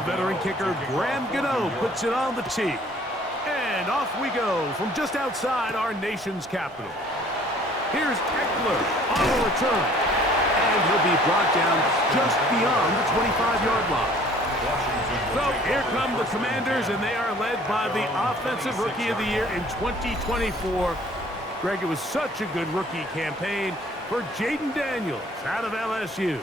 Now veteran kicker Graham Gano puts it on the tee. And off we go from just outside our nation's capital. Here's Eckler on a return. And he'll be brought down just beyond the 25-yard line. So here come the Commanders, and they are led by the Offensive Rookie of the Year in 2024. Greg, it was such a good rookie campaign for Jaden Daniels out of LSU.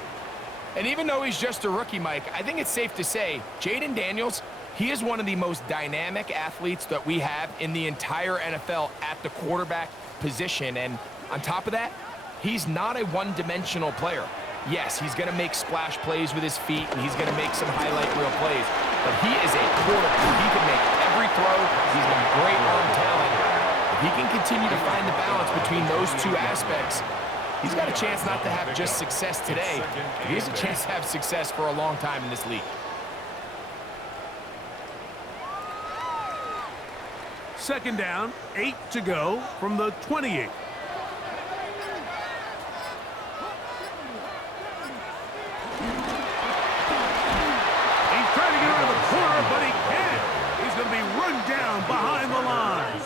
And even though he's just a rookie, Mike, I think it's safe to say Jaden Daniels, he is one of the most dynamic athletes that we have in the entire NFL at the quarterback position. And on top of that, he's not a one-dimensional player. Yes, he's going to make splash plays with his feet, and he's going to make some highlight reel plays. But he is a quarterback. He can make every throw. He's got great arm talent. If he can continue to find the balance between those two aspects, he's got a chance not to have just success today. He has a chance to have success for a long time in this league. Second down, 8 to go from the 28. But he can't. He's going to be run down behind the line.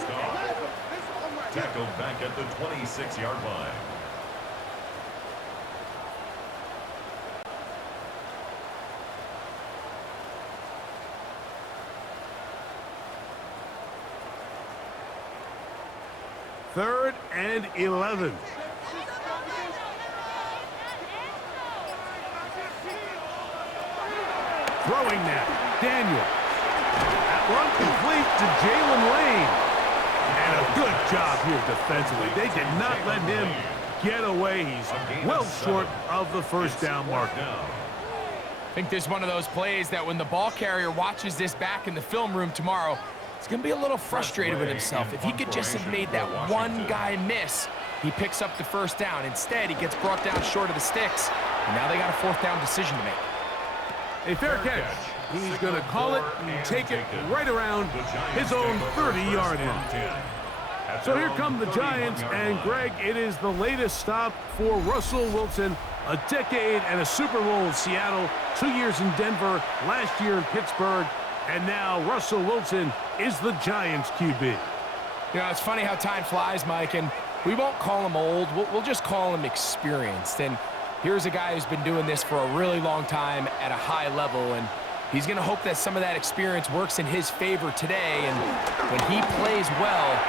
Tackled back at the 26-yard line. Third and 11. Throwing now. Daniel. That run complete to Jalen Lane. And a good job here defensively. They did not let him get away. He's well short of the first down marker. I think this is one of those plays that when the ball carrier watches this back in the film room tomorrow, he's going to be a little frustrated with himself. If he could just have made that one guy miss, he picks up the first down. Instead, he gets brought down short of the sticks. And now they got a fourth down decision to make. A fair catch. He's going to call it and take it right around his own 30-yard line. So here come the Giants, and Greg, it is the latest stop for Russell Wilson. A decade and a Super Bowl in Seattle, 2 years in Denver, last year in Pittsburgh, and now Russell Wilson is the Giants QB. You know, it's funny how time flies, Mike, and we won't call him old. We'll just call him experienced. And here's a guy who's been doing this for a really long time at a high level, and he's going to hope that some of that experience works in his favor today. And when he plays well,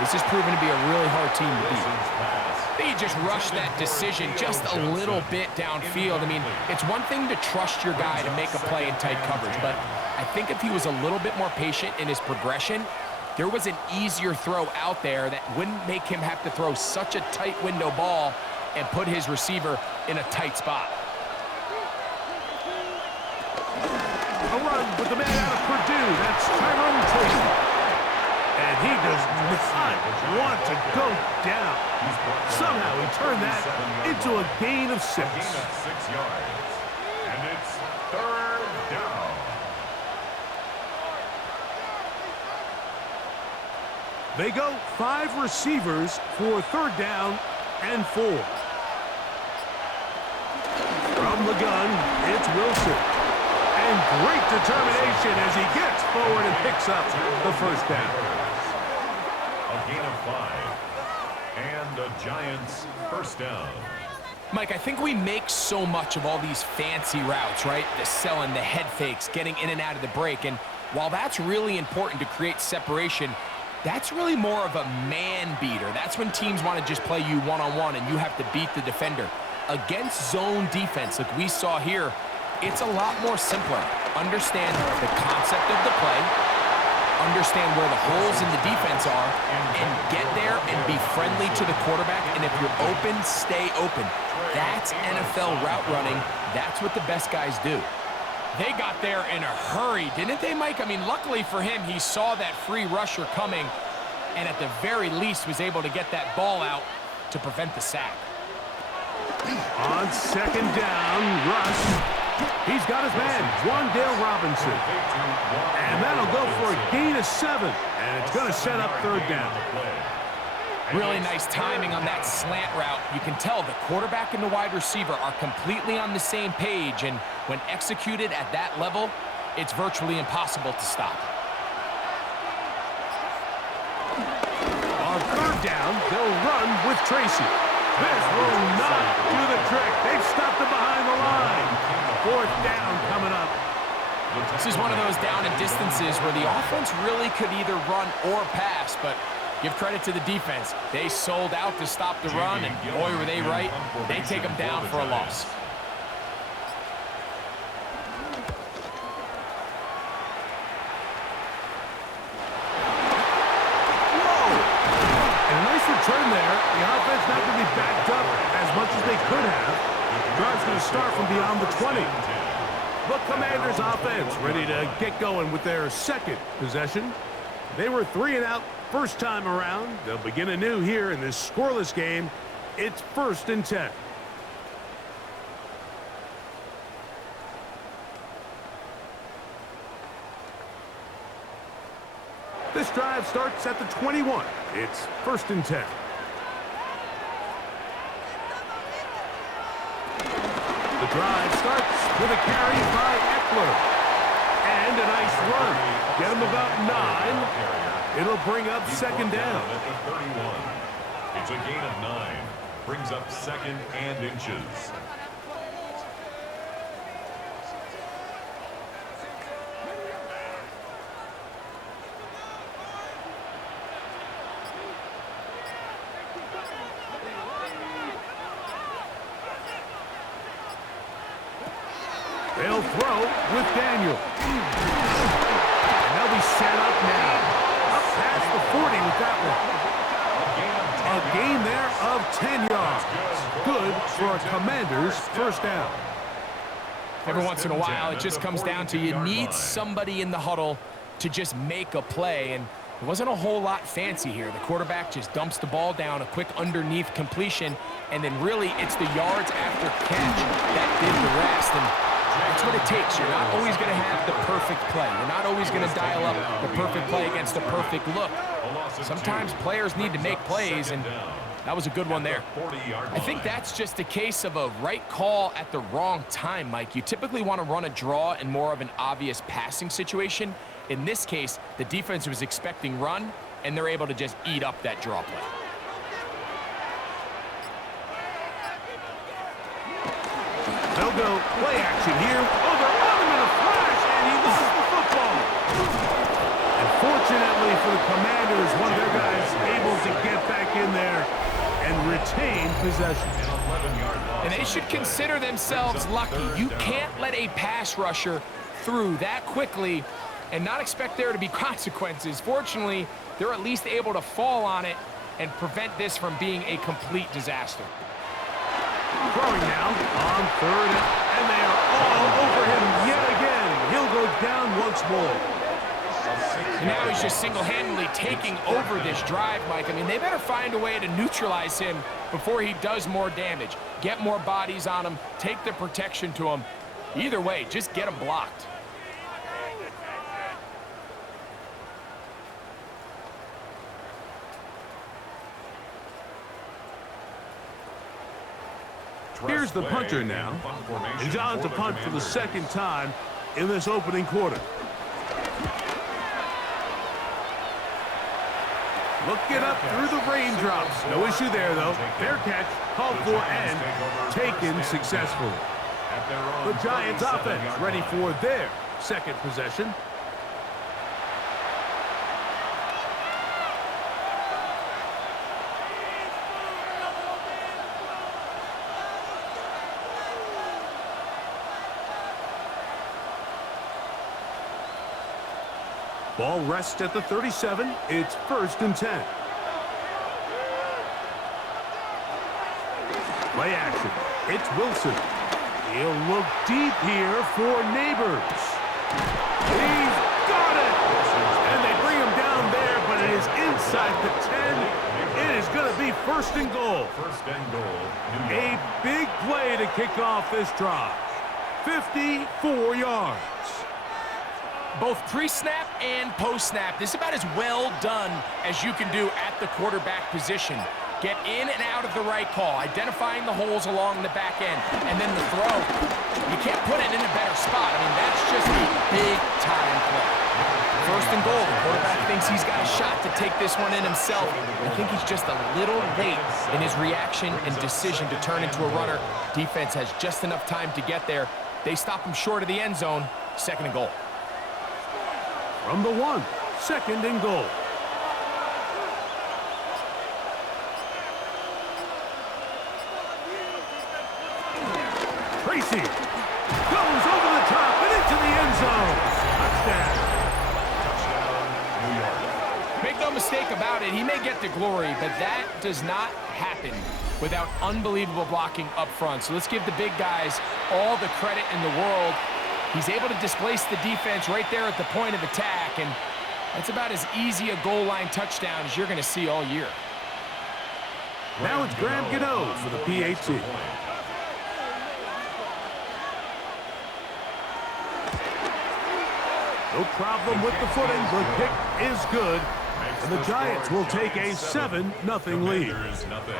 this has proven to be a really hard team to beat. He just rushed that decision just a little bit downfield. I mean, it's one thing to trust your guy to make a play in tight coverage, but I think if he was a little bit more patient in his progression, there was an easier throw out there that wouldn't make him have to throw such a tight window ball and put his receiver in a tight spot. A run with the man out of Purdue. That's Tyrone Tracy. And he does not want to go down. Somehow he turned that into a gain of 6. A gain of 6 yards. And it's third down. They go 5 receivers for third down and 4. From the gun, it's Wilson. And great determination as he gets forward and picks up the first down. A gain of 5. And the Giants first down. Mike, I think we make so much of all these fancy routes, right? The selling, the head fakes, getting in and out of the break. And while that's really important to create separation, that's really more of a man beater. That's when teams want to just play you one-on-one and you have to beat the defender. Against zone defense, like we saw here, it's a lot more simpler. Understand the concept of the play, understand where the holes in the defense are, and get there and be friendly to the quarterback. And if you're open, stay open. That's NFL route running. That's what the best guys do. They got there in a hurry, didn't they, Mike? I mean, luckily for him, he saw that free rusher coming, and at the very least was able to get that ball out to prevent the sack. On second down, Russ. He's got his man, Wan'Dale Robinson. And that'll go for a gain of 7. And it's going to set up third down. Really nice timing on that slant route. You can tell the quarterback and the wide receiver are completely on the same page. And when executed at that level, it's virtually impossible to stop. On third down, they'll run with Tracy. This will not do the trick. They've stopped him behind the line. Fourth down coming up. This is one of those down and distances where the offense really could either run or pass, but give credit to the defense. They sold out to stop the run, and boy, were they right. They take them down for a loss. And a nice return there. The offense not going to be backed up as much as they could have. Drive's going to start from beyond the 20. The Commanders' offense ready to get going with their second possession. They were 3 and out first time around. They'll begin anew here in this scoreless game. It's 1st and 10. This drive starts at the 21. It's 1st and 10. The drive starts with a carry by Eckler. And a nice run. Get him about 9. It'll bring up 2nd down. It's a gain of 9. Brings up 2nd and inches. They'll throw with Daniel. And they'll be set up now. Up past the 40 with that one. A gain there of 10 yards. Good for a Commander's 1st down. Every once in a while, it just comes down to you need somebody in the huddle to just make a play, and it wasn't a whole lot fancy here. The quarterback just dumps the ball down, a quick underneath completion, and then really it's the yards after catch that did the rest. And that's what it takes. You're not always going to have the perfect play. You're not always going to dial up the perfect play against the perfect look. Sometimes players need to make plays, and that was a good one there. I think that's just a case of a right call at the wrong time, Mike. You typically want to run a draw in more of an obvious passing situation. In this case, the defense was expecting run, and they're able to just eat up that draw play. They'll go play action here. Oh, they're on him in a flash, and he loses the football. And fortunately for the Commanders, one of their guys able to get back in there and retain possession. And they should consider themselves lucky. You can't let a pass rusher through that quickly and not expect there to be consequences. Fortunately, they're at least able to fall on it and prevent this from being a complete disaster. Throwing now on 3rd, and they are all over him yet again. He'll go down once more. And now he's just single-handedly taking over this drive, Mike. I mean, they better find a way to neutralize him before he does more damage. Get more bodies on him, take the protection to him. Either way, just get him blocked. Here's the punter now. He's on to punt for the 2nd time in this opening quarter. Looking up through the raindrops. No issue there, though. Fair catch, called for, and taken successfully. The Giants offense ready for their 2nd possession. Ball rests at the 37. It's 1st and 10. Play action. It's Wilson. He'll look deep here for Neighbors. He's got it! And they bring him down there, but it is inside the 10. It is going to be 1st and goal. 1st and goal. A big play to kick off this drive. 54 yards. Both pre-snap and post-snap, this is about as well done as you can do at the quarterback position. Get in and out of the right call, identifying the holes along the back end, and then the throw. You can't put it in a better spot. I mean, that's just a big-time play. First and goal. The quarterback thinks he's got a shot to take this one in himself. I think he's just a little late in his reaction and decision to turn into a runner. Defense has just enough time to get there. They stop him short of the end zone. Second and goal. From the 1, second and goal. Tracy goes over the top and into the end zone. Touchdown. New York. Make no mistake about it, he may get the glory, but that does not happen without unbelievable blocking up front. So let's give the big guys all the credit in the world. He's able to displace the defense right there at the point of attack, and that's about as easy a goal line touchdown as you're going to see all year. Now it's Graham Gano for the PAT. No problem with the footing. The kick is good. And the Giants will take a 7-0 lead. Nothing.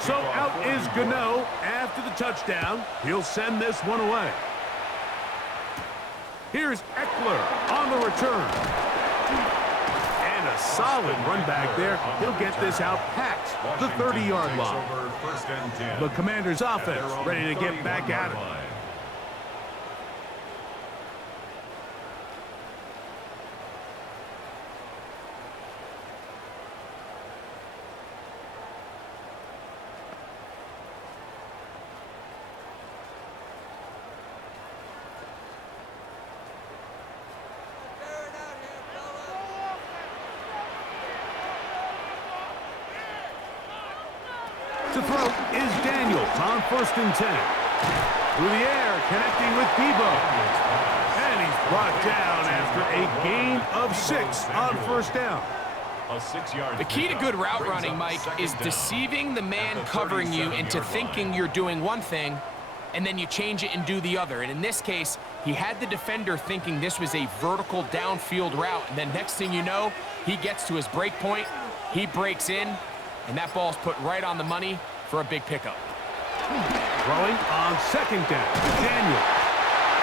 So out is Gano after the touchdown. He'll send this one away. Here's Eckler on the return. And a solid run back there. He'll get this out past the 30-yard line. The Commanders' offense ready to get back at it. To throw is Daniels on 1st and 10. Through the air, connecting with Debo. And he's brought down after a gain of 6 on 1st down. The key to good route running, Mike, is deceiving the man covering you into thinking you're doing one thing, and then you change it and do the other. And in this case, he had the defender thinking this was a vertical downfield route, and then next thing you know, he gets to his break point, he breaks in, and that ball's put right on the money for a big pickup. Throwing on 2nd down, Daniel.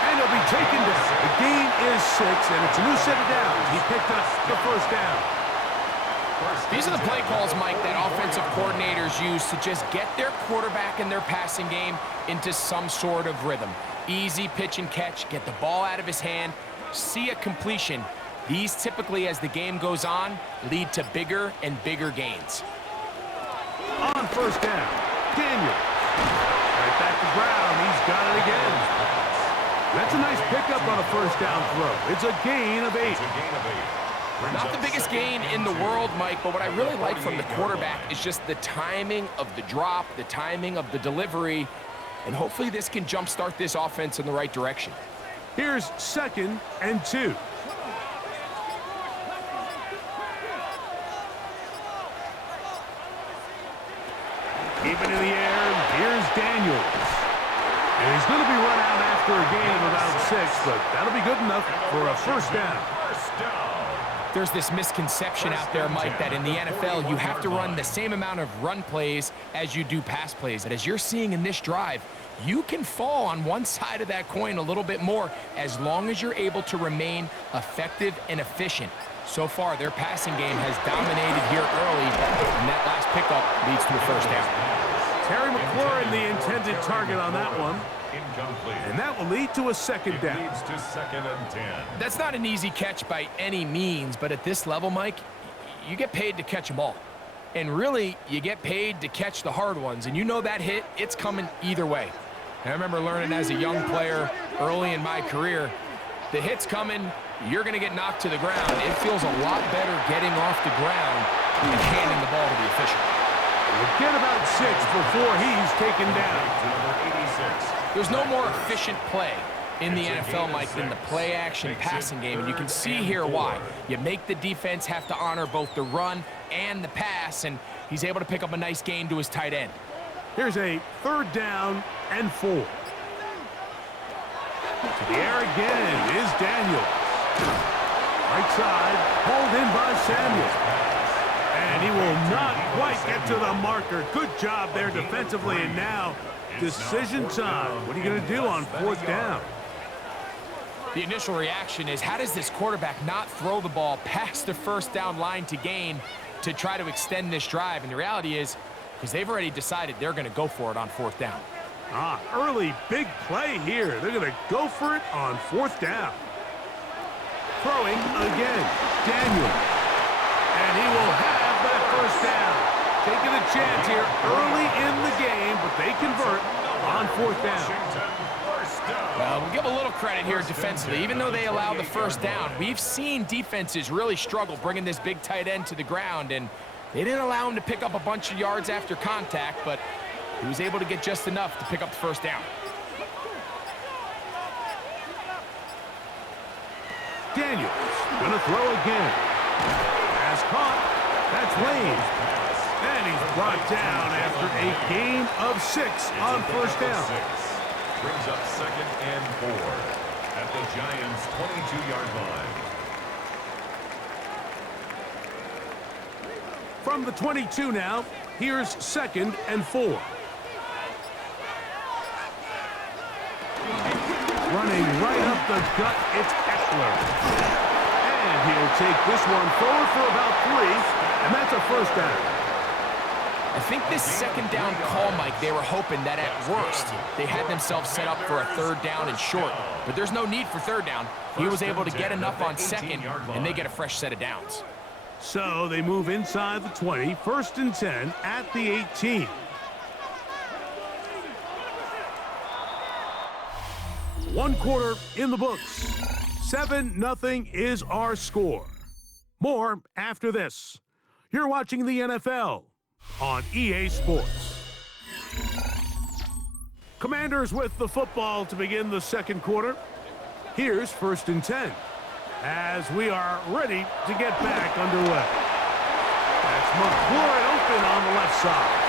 And he'll be taken down. The gain is 6, and it's a new set of downs. He picked up the 1st down. These are the play calls, Mike, that offensive coordinators use to just get their quarterback and their passing game into some sort of rhythm. Easy pitch and catch, get the ball out of his hand, see a completion. These typically, as the game goes on, lead to bigger and bigger gains. On 1st down, Daniel. Right back to Brown. He's got it again. That's a nice pickup on a 1st down throw. It's a gain of 8. Not the biggest gain in the world, Mike, but what I really like from the quarterback is just the timing of the drop, the timing of the delivery, and hopefully this can jumpstart this offense in the right direction. Here's 2nd and 2. Keeping in the air, here's Daniels. And he's going to be run out after a gain of about 6, but that'll be good enough for a 1st down. There's this misconception out there, Mike, that in the NFL you have to run the same amount of run plays as you do pass plays. And as you're seeing in this drive, you can fall on one side of that coin a little bit more as long as you're able to remain effective and efficient. So far, their passing game has dominated here early, and that last pickup leads to a 1st down. Terry McLaurin, the intended target on that one. Incomplete. And that will lead to a 2nd down. Leads to 2nd and 10. That's not an easy catch by any means, but at this level, Mike, you get paid to catch them all. And really, you get paid to catch the hard ones, and you know that hit, it's coming either way. And I remember learning as a young player early in my career, the hit's coming, you're going to get knocked to the ground. It feels a lot better getting off the ground and handing the ball to the official. We'll get about before he's taken down. There's no more efficient play in the NFL, Mike, than the play-action passing game, and you can see here why. You make the defense have to honor both the run and the pass, and he's able to pick up a nice gain to his tight end. Here's a 3rd down and 4. To the air again is Daniels. Right side, pulled in by Samuel. And he will not quite get to the marker. Good job there defensively, and now decision time. What are you going to do on 4th down? The initial reaction is, how does this quarterback not throw the ball past the 1st down line to gain to try to extend this drive? And the reality is, because they've already decided they're going to go for it on 4th down. Early big play here. They're going to go for it on 4th down. Throwing again, Daniel. And he will have that 1st down. Taking a chance here early in the game, but they convert on 4th down. Well, we'll give a little credit here defensively. Even though they allow the 1st down, we've seen defenses really struggle bringing this big tight end to the ground, and they didn't allow him to pick up a bunch of yards after contact, but he was able to get just enough to pick up the 1st down. Daniels gonna throw again. Pass caught. That's Lane. And he's brought down after a gain of 6 on 1st down. Brings up 2nd and 4 at the Giants' 22-yard line. From the 22 now, here's 2nd and 4. Running right up the gut, it's Eckler. And he'll take this one forward for about 3, and that's a 1st down. I think this 2nd down call, Mike, they were hoping that at worst they had themselves set up for a 3rd down and short. But there's no need for 3rd down. He was able to get enough on 2nd, and they get a fresh set of downs. So they move inside the 20, 1st and 10 at the 18. One quarter in the books. 7-0 is our score. More after this. You're watching the NFL on EA Sports. Commanders with the football to begin the 2nd quarter. Here's 1st and 10 as we are ready to get back underway. That's McLaurin open on the left side.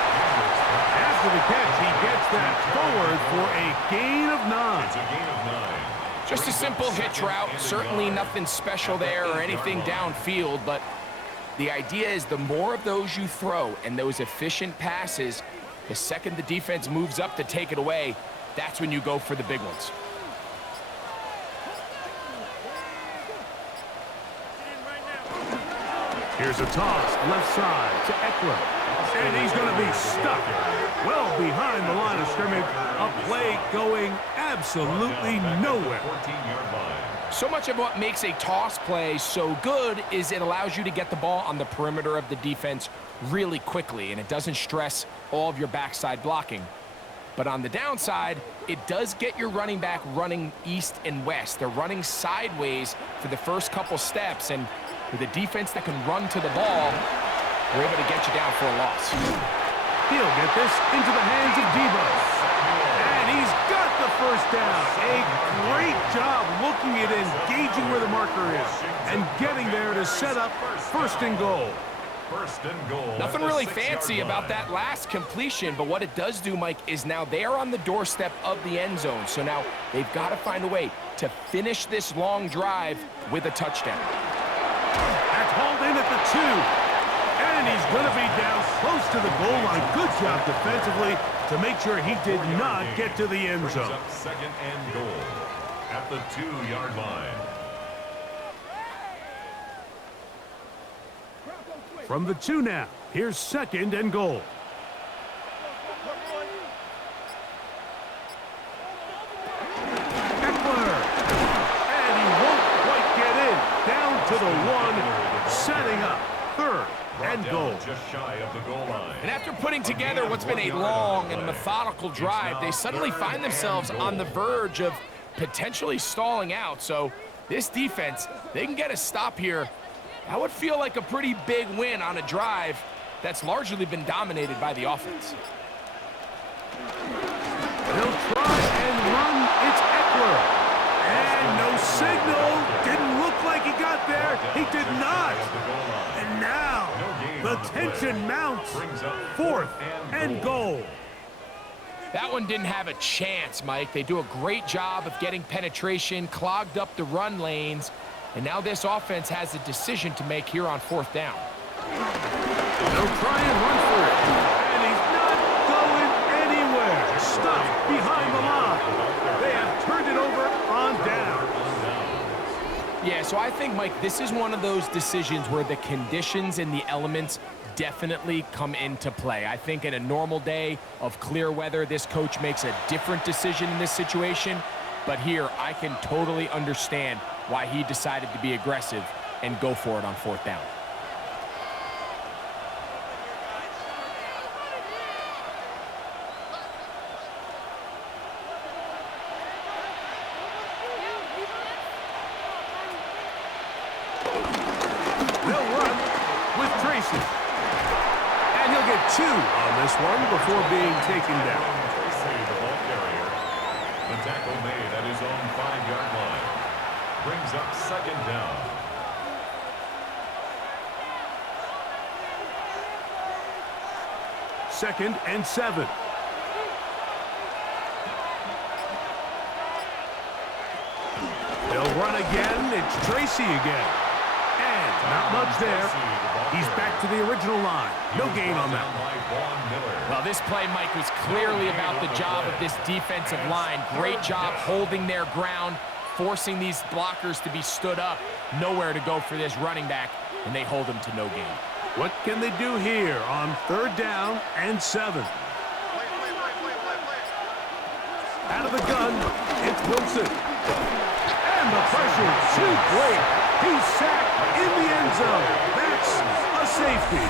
After the catch, he gets that forward for a gain of 9. It's a gain of 9. Just a simple hitch route. Certainly nothing special there or anything downfield, but the idea is the more of those you throw and those efficient passes, the second the defense moves up to take it away, that's when you go for the big ones. Here's a toss, left side to Eckler. And he's going to be stuck well behind the line of scrimmage. A play going absolutely nowhere. 14-yard line. So much of what makes a toss play so good is it allows you to get the ball on the perimeter of the defense really quickly, and it doesn't stress all of your backside blocking. But on the downside, it does get your running back running east and west. They're running sideways for the first couple steps, and with a defense that can run to the ball, they're able to get you down for a loss. He'll get this into the hands of Debo. And he's got the 1st down. A great job looking at engaging where the marker is and getting there to set up 1st and goal. 1st and goal. Nothing really fancy about that last completion, but what it does do, Mike, is now they're on the doorstep of the end zone. So now they've got to find a way to finish this long drive with a touchdown. That's hauled in at the 2. And he's going to be down close to the goal line. Good job defensively to make sure he did not get to the end zone. Brings up 2nd and goal at the 2-yard line. From the 2 now, here's 2nd and goal. Eckler. And he won't quite get in. Down to the 1, setting up 3rd and goal. Just shy of the goal line. And after putting together what's been a long and methodical drive, they suddenly find themselves on the verge of potentially stalling out. So this defense, they can get a stop here. That would feel like a pretty big win on a drive that's largely been dominated by the offense. He'll try and run. It's Eckler. And no signal. Didn't look like he got there. He did not. And now the tension mounts. 4th and goal. That one didn't have a chance, Mike. They do a great job of getting penetration, clogged up the run lanes, and now this offense has a decision to make here on 4th down. They'll try and run for it. And he's not going anywhere. Stuck behind the line. They have turned it over on down. Yeah, so I think, Mike, this is one of those decisions where the conditions and the elements definitely come into play. I think in a normal day of clear weather, this coach makes a different decision in this situation. But here, I can totally understand why he decided to be aggressive and go for it on 4th down. And he'll get 2 on this one before being taken down. The ball carrier. The tackle made at his own 5-yard line. Brings up 2nd down. Second and 7. They'll run again. It's Tracy again. And not much there. He's back to the original line. No gain on that. Well, this play, Mike, was clearly about the job of this defensive line. Great job holding their ground, forcing these blockers to be stood up. Nowhere to go for this running back, and they hold him to no gain. What can they do here on 3rd down and 7? Out of the gun, it's Wilson. And the pressure is too great. He's sacked in the end zone. That's a safety.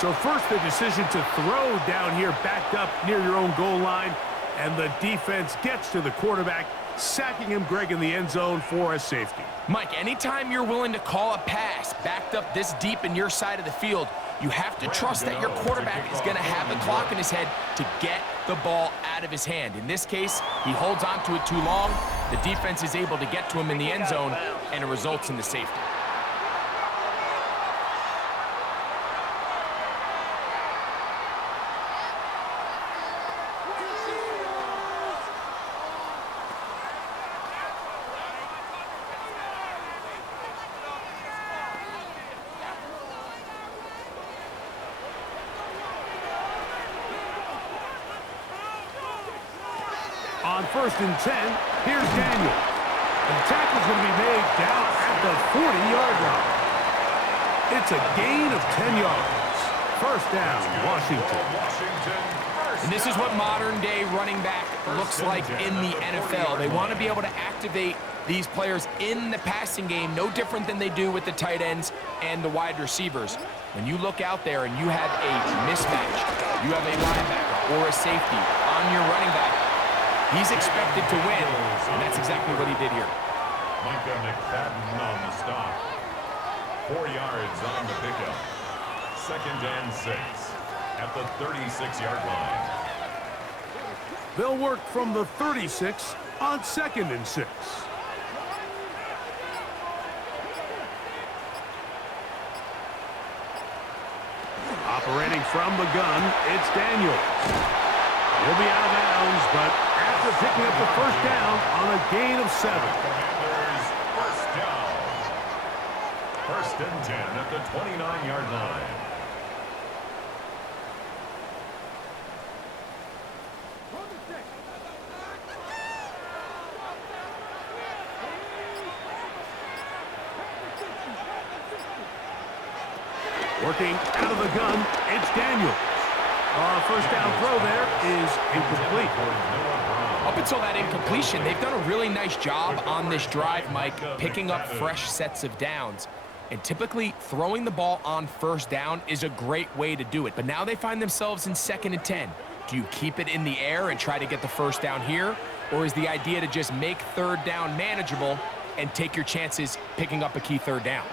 So first the decision to throw down here backed up near your own goal line. And the defense gets to the quarterback, sacking him, Greg, in the end zone for a safety. Mike, anytime you're willing to call a pass backed up this deep in your side of the field, you have to trust that your quarterback is going to have the clock in his head to get the ball out of his hand. In this case, he holds on to it too long. The defense is able to get to him in the end zone, and it results in the safety. On 1st and 10, here's Daniel. And the tackle's going to be made down at the 40-yard line. It's a gain of 10 yards. 1st down, Washington. And this is what modern-day running back looks like in the NFL. They want to be able to activate these players in the passing game, no different than they do with the tight ends and the wide receivers. When you look out there and you have a mismatch, you have a linebacker or a safety on your running back, he's expected to win, and that's exactly what he did here. Micah McFadden on the stop. 4 yards on the pickup. 2nd and 6 at the 36-yard line. They'll work from the 36 on 2nd and 6. Operating from the gun, it's Daniel. He'll be out of bounds, but after picking up the 1st down on a gain of 7. Commanders 1st down. 1st and 10 at the 29-yard line. Working out of the gun, it's Daniel. 1st down throw there is incomplete. Up until that incompletion, they've done a really nice job on this drive, Mike, picking up fresh sets of downs. And typically, throwing the ball on 1st down is a great way to do it. But now they find themselves in 2nd and 10. Do you keep it in the air and try to get the 1st down here? Or is the idea to just make 3rd down manageable and take your chances picking up a key 3rd down?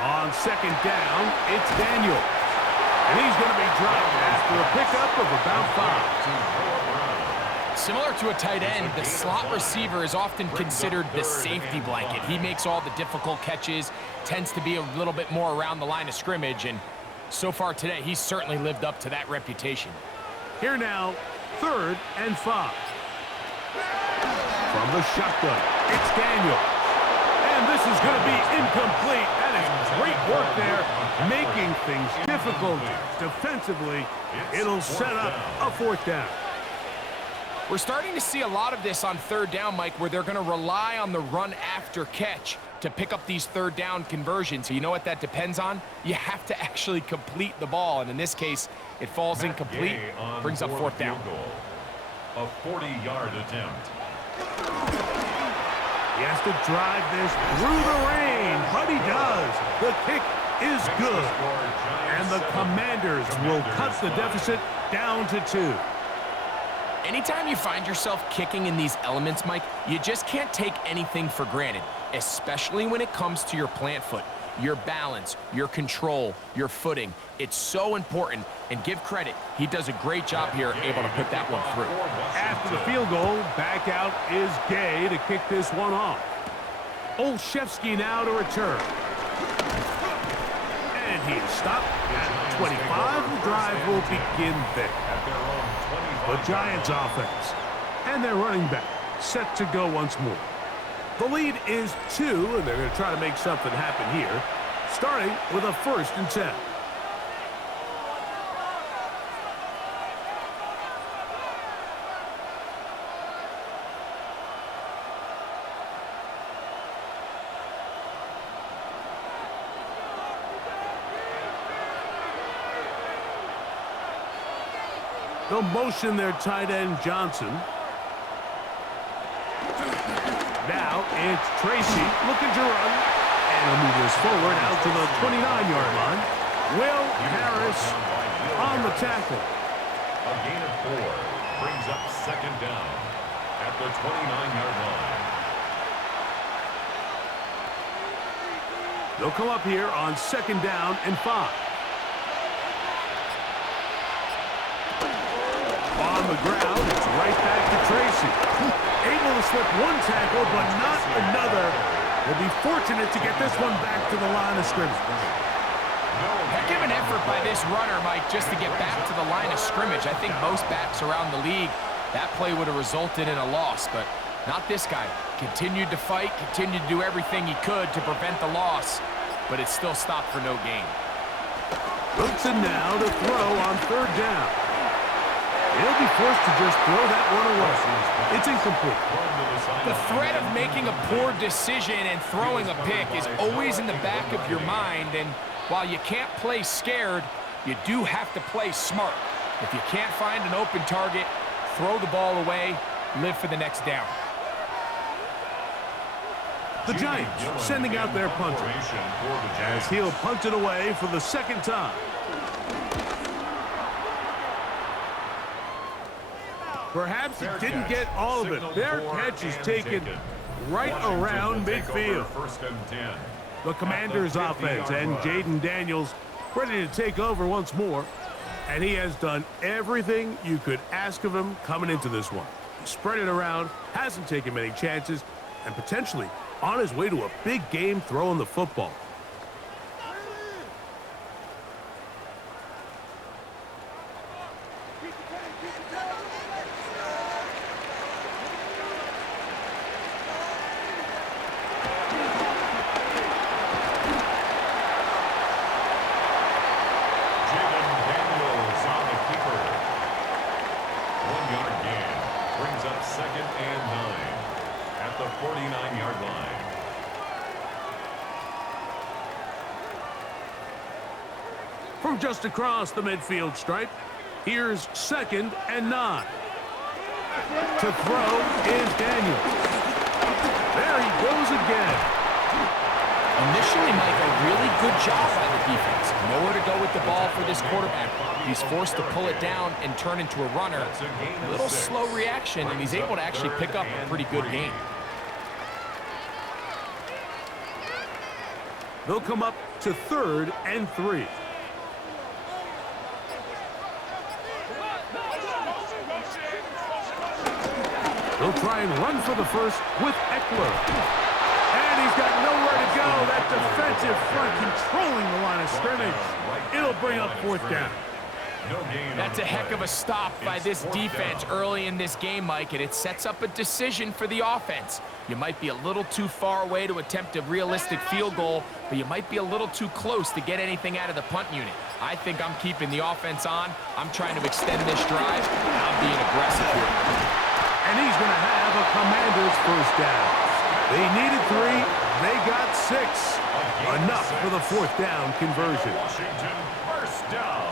On second down, it's Daniels. And he's going to be dropped after a pickup of about 5. Similar to a tight end, the slot receiver is often considered the safety blanket. He makes all the difficult catches, tends to be a little bit more around the line of scrimmage, and so far today, he's certainly lived up to that reputation. Here now, 3rd and 5. From the shotgun, it's Daniels. And this is going to be incomplete. That is great work there, making things difficult defensively. It'll set up a 4th down. We're starting to see a lot of this on 3rd down, Mike, where they're going to rely on the run after catch to pick up these 3rd down conversions. So you know what that depends on? You have to actually complete the ball. And in this case, it falls incomplete, brings up 4th down. A 40-yard attempt. He has to drive this through the rain, but he does. The kick is good. And the Commanders will cut the deficit down to 2. Anytime you find yourself kicking in these elements, Mike, you just can't take anything for granted, especially when it comes to your plant foot, your balance, your control, your footing. It's so important, and give credit. He does a great job here able to put that one through. After the field goal, back out is Gay to kick this one off. Olszewski now to return. And he is stopped at 25. The drive will begin there. The Giants offense and their running back set to go once more. The lead is 2, and they're going to try to make something happen here, starting with a 1st and 10. They'll motion their tight end, Johnson. Now it's Tracy looking to run. And he'll move this forward out to the 29-yard line. Will Harris on the tackle. A gain of 4 brings up 2nd down at the 29-yard line. They'll come up here on 2nd down and 5. On the ground, it's right back to Tracy. Able to slip one tackle, but not another. Will be fortunate to get this one back to the line of scrimmage. Heck of an effort by this runner, Mike, just to get back to the line of scrimmage. I think most backs around the league, that play would have resulted in a loss, but not this guy. Continued to fight, continued to do everything he could to prevent the loss, but it still stopped for no gain. Woodson now to throw on 3rd down. He'll be forced to just throw that one away. It's incomplete. The threat of making a poor decision and throwing a pick is always in the back of your mind, and while you can't play scared, you do have to play smart. If you can't find an open target, throw the ball away, live for the next down. The Giants sending out their punter as he'll punt it away for the 2nd time. Perhaps it didn't get all of it. Their catch is taken right around midfield. The Commanders offense and Jaden Daniels ready to take over once more. And he has done everything you could ask of him coming into this one. He spread it around, hasn't taken many chances, and potentially on his way to a big game throwing the football. From just across the midfield stripe, here's 2nd and 9. To throw is Daniels. There he goes again. Initially, Mike, a really good job by the defense. Nowhere to go with the ball for this quarterback. He's forced to pull it down and turn into a runner. A little slow reaction, and he's able to actually pick up a pretty good gain. They'll come up to 3rd and 3. He'll try and run for the first with Eckler. And he's got nowhere to go. That defensive front controlling the line of scrimmage. It'll bring up 4th down. That's a heck of a stop by this defense early in this game, Mike, and it sets up a decision for the offense. You might be a little too far away to attempt a realistic field goal, but you might be a little too close to get anything out of the punt unit. I think I'm keeping the offense on. I'm trying to extend this drive, and I'm being aggressive here. And he's going to have a Commanders 1st down. They needed 3. They got 6. Enough for the 4th down conversion. Washington, 1st down.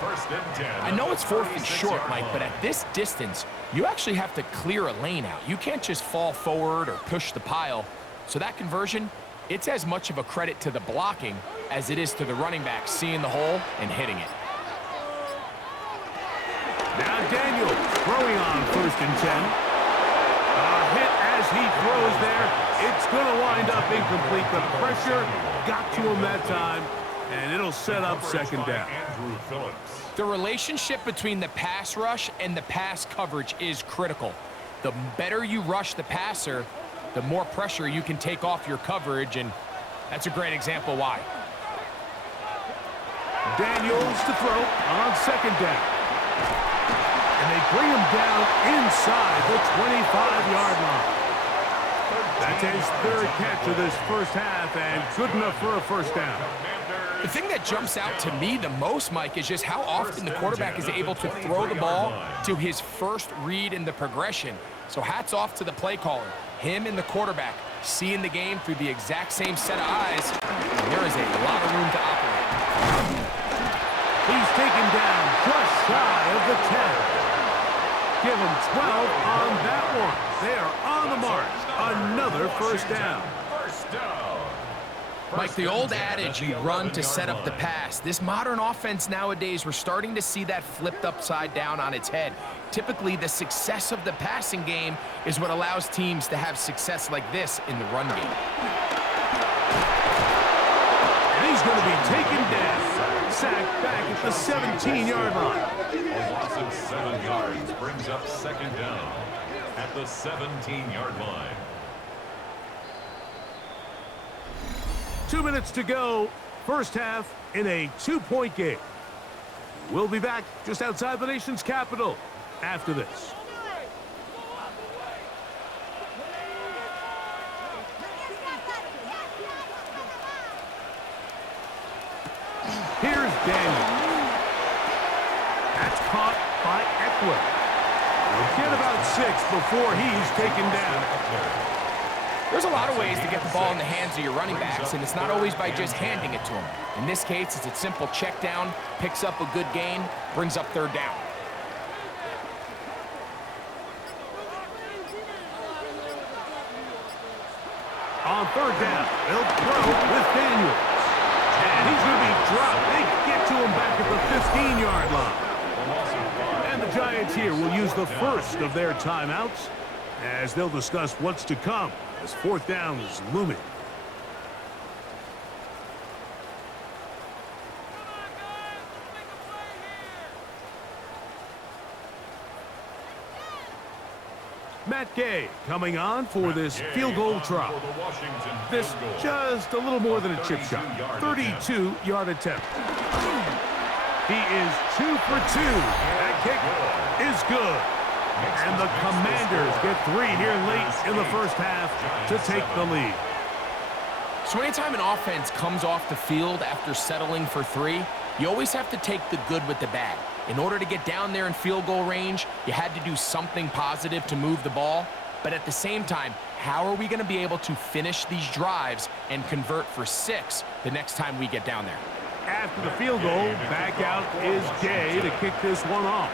1st and 10. I know it's 4th and short, Mike, but at this distance, you actually have to clear a lane out. You can't just fall forward or push the pile. So that conversion, it's as much of a credit to the blocking as it is to the running back seeing the hole and hitting it. Now Daniel throwing on 1st and 10. A hit as he throws there. It's going to wind up incomplete. The pressure got to him that time, and it'll set up 2nd down. The relationship between the pass rush and the pass coverage is critical. The better you rush the passer, the more pressure you can take off your coverage, and that's a great example why. Daniels to throw on 2nd down. And they bring him down inside the 25-yard line. That's his 3rd catch of this 1st half, and good enough for a 1st down. The thing that jumps out to me the most, Mike, is just how often the quarterback is able to throw the ball to his first read in the progression. So hats off to the play caller. Him and the quarterback seeing the game through the exact same set of eyes. And there is a lot of room to operate. He's taken down just shy of the 10. Give him 12 on that one. They are on the mark. Another 1st down. Mike, the old adage, you run to set up the pass. This modern offense nowadays, we're starting to see that flipped upside down on its head. Typically, the success of the passing game is what allows teams to have success like this in the run game. And he's going to be taken down. Sacked back at the 17-yard line. A loss of 7 yards brings up 2nd down at the 17-yard line. 2 minutes to go. 1st half in a 2-point game. We'll be back just outside the nation's capital after this. Here's Daniel. That's caught by Eckler. We'll get about 6 before he's taken down. There's a lot of ways to get the ball in the hands of your running backs, and it's not always by just handing it to them. In this case, it's a simple check down, picks up a good gain, brings up 3rd down. On 3rd down, they'll throw with Daniels. And he's going to be dropped. They get to him back at the 15-yard line. And the Giants here will use the first of their timeouts as they'll discuss what's to come as 4th down is looming. Matt Gay coming on for this field goal try. This just a little more than a chip shot. 32-yard attempt. He is 2 for 2. That kick is good. And the Commanders get 3 here late in the 1st half to take the lead. So anytime an offense comes off the field after settling for 3, you always have to take the good with the bad. In order to get down there in field goal range, you had to do something positive to move the ball. But at the same time, how are we going to be able to finish these drives and convert for 6 the next time we get down there? After the field goal, back out is Gay to kick this one off.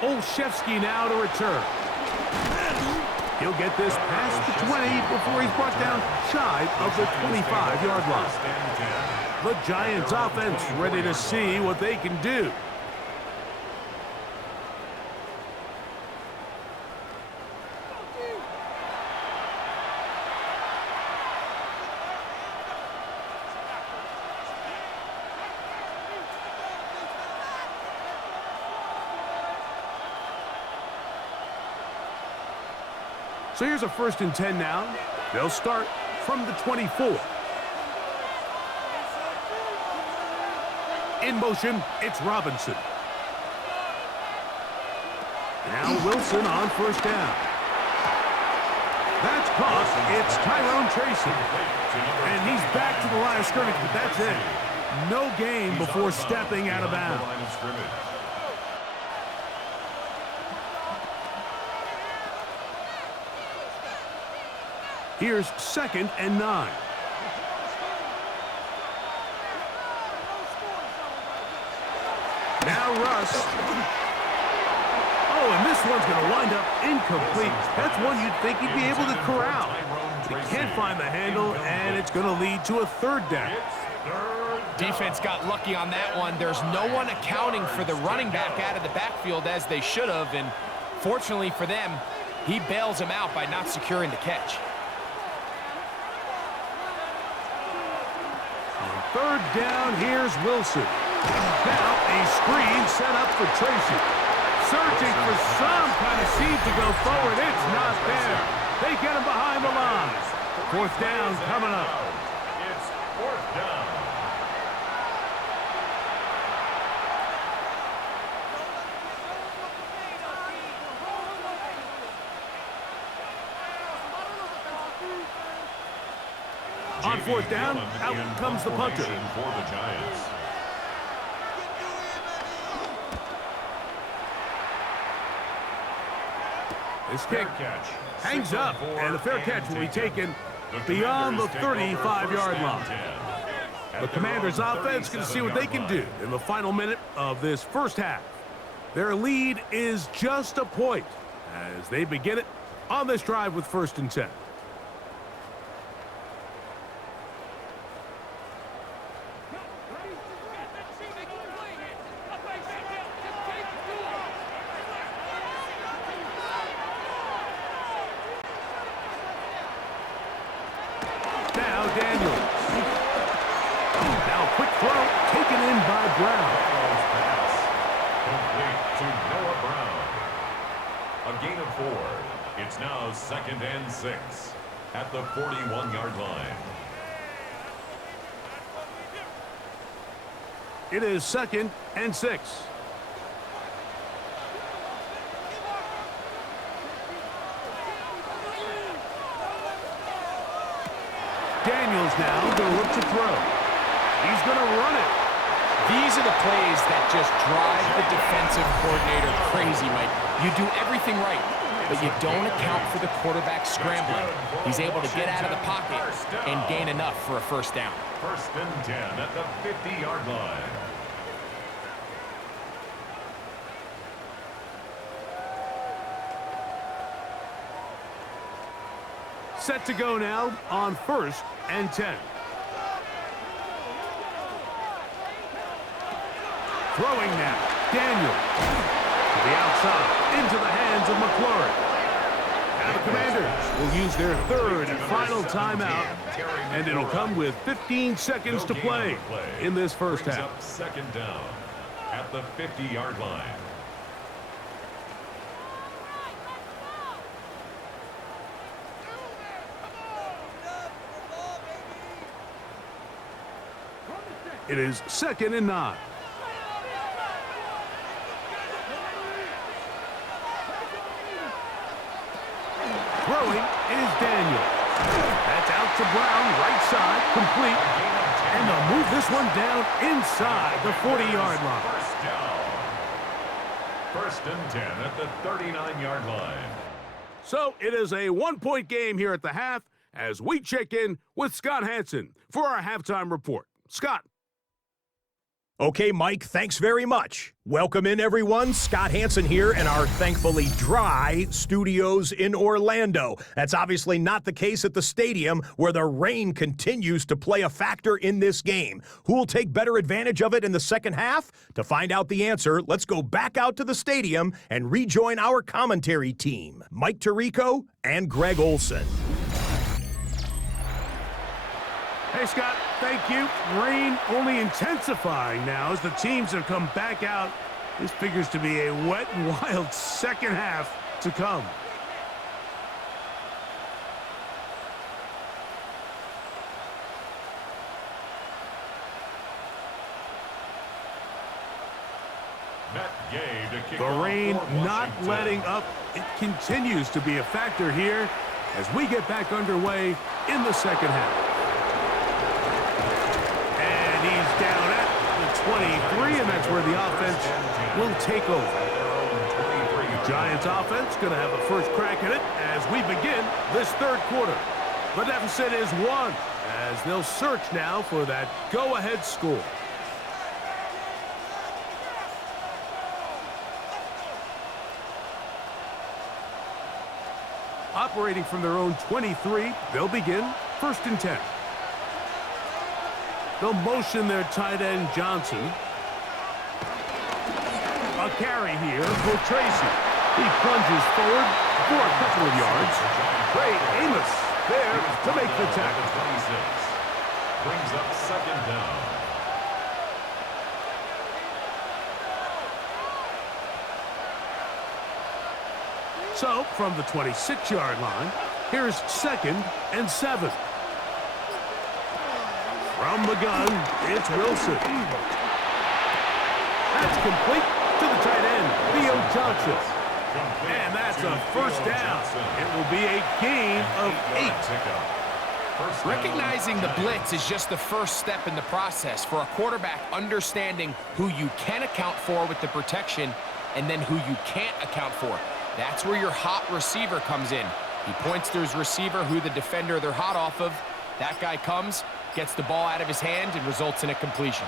Olszewski now to return. He'll get this past the 20 before he's brought down shy of the 25-yard line. The Giants offense ready to see what they can do. So here's a 1st and 10 now. They'll start from the 24. In motion, it's Robinson. Now Wilson on 1st down. That's caught. It's Tyrone Tracy. And he's back to the line of scrimmage, but that's it. No gain before stepping out of bounds. Here's 2nd and 9. Now Russ. Oh, and this one's going to wind up incomplete. That's one you'd think he'd be able to corral. He can't find the handle, and it's going to lead to a 3rd down. Defense got lucky on that one. There's no one accounting for the running back out of the backfield as they should have, and fortunately for them, he bails him out by not securing the catch. 3rd down, here's Wilson. Now a screen set up for Tracy. Searching for some kind of seed to go forward. It's not there. They get him behind the line. 4th down coming up. It's 4th down. On 4th down, out comes the punter. For the Giants. This kick hangs up, and the fair catch will be taken beyond the 35-yard line. The Commanders' offense can see what they can do in the final minute of this 1st half. Their lead is just a point as they begin it on this drive with 1st and 10. It's now 2nd and 6 at the 41-yard line. It is 2nd and 6. Daniels now going to look to throw. He's going to run it. These are the plays that just drive the defensive coordinator crazy, Mike. You do everything right, but you don't account for the quarterback scrambling. He's able to get out of the pocket and gain enough for a 1st down. 1st and 10 at the 50-yard line. Set to go now on 1st and 10. Throwing now, Daniel. To the outside, into the hands of McLaurin. Now the Commanders will use their 3rd and final timeout, and it'll come with 15 seconds to play in this 1st half. 2nd down at the 50-yard line. It is 2nd and 9. Throwing is Daniel. That's out to Brown, right side, complete. And they'll move this one down inside the 40-yard line. 1st down. 1st and 10 at the 39-yard line. So it is a 1-point game here at the half as we check in with Scott Hansen for our halftime report. Scott. Okay, Mike, thanks very much. Welcome in, everyone. Scott Hansen here in our thankfully dry studios in Orlando. That's obviously not the case at the stadium, where the rain continues to play a factor in this game. Who will take better advantage of it in the 2nd half? To find out the answer, let's go back out to the stadium and rejoin our commentary team, Mike Tirico and Greg Olson. Hey, Scott, thank you. Rain only intensifying now as the teams have come back out. This figures to be a wet and wild 2nd half to come. The rain not letting up. It continues to be a factor here as we get back underway in the second half. And he's down at the 23, and that's where the offense will take over. The Giants offense going to have a first crack at it as we begin this third quarter. The deficit is 1 as they'll search now for that go-ahead score. Operating from their own 23, they'll begin 1st and 10. They'll motion their tight end, Johnson. A carry here for Tracy. He plunges forward for a couple of yards. Great Amos there to make the tackle. 26 brings up 2nd down. So, from the 26-yard line, here's 2nd and 7. From the gun, it's Wilson. That's complete to the tight end, Theo Johnson. And that's a first down. It will be a gain of 8. Recognizing the blitz is just the first step in the process for a quarterback understanding who you can account for with the protection and then who you can't account for. That's where your hot receiver comes in. He points to his receiver, who the defender they're hot off of. That guy comes, gets the ball out of his hand, and results in a completion.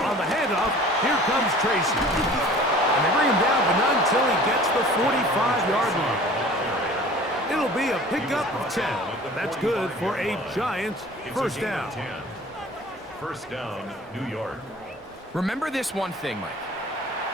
On the handoff, here comes Tracy. And they bring him down, but not until he gets the 45-yard line. It'll be a pickup of 10. That's good for a Giants first down. 1st down, New York. Remember this one thing, Mike.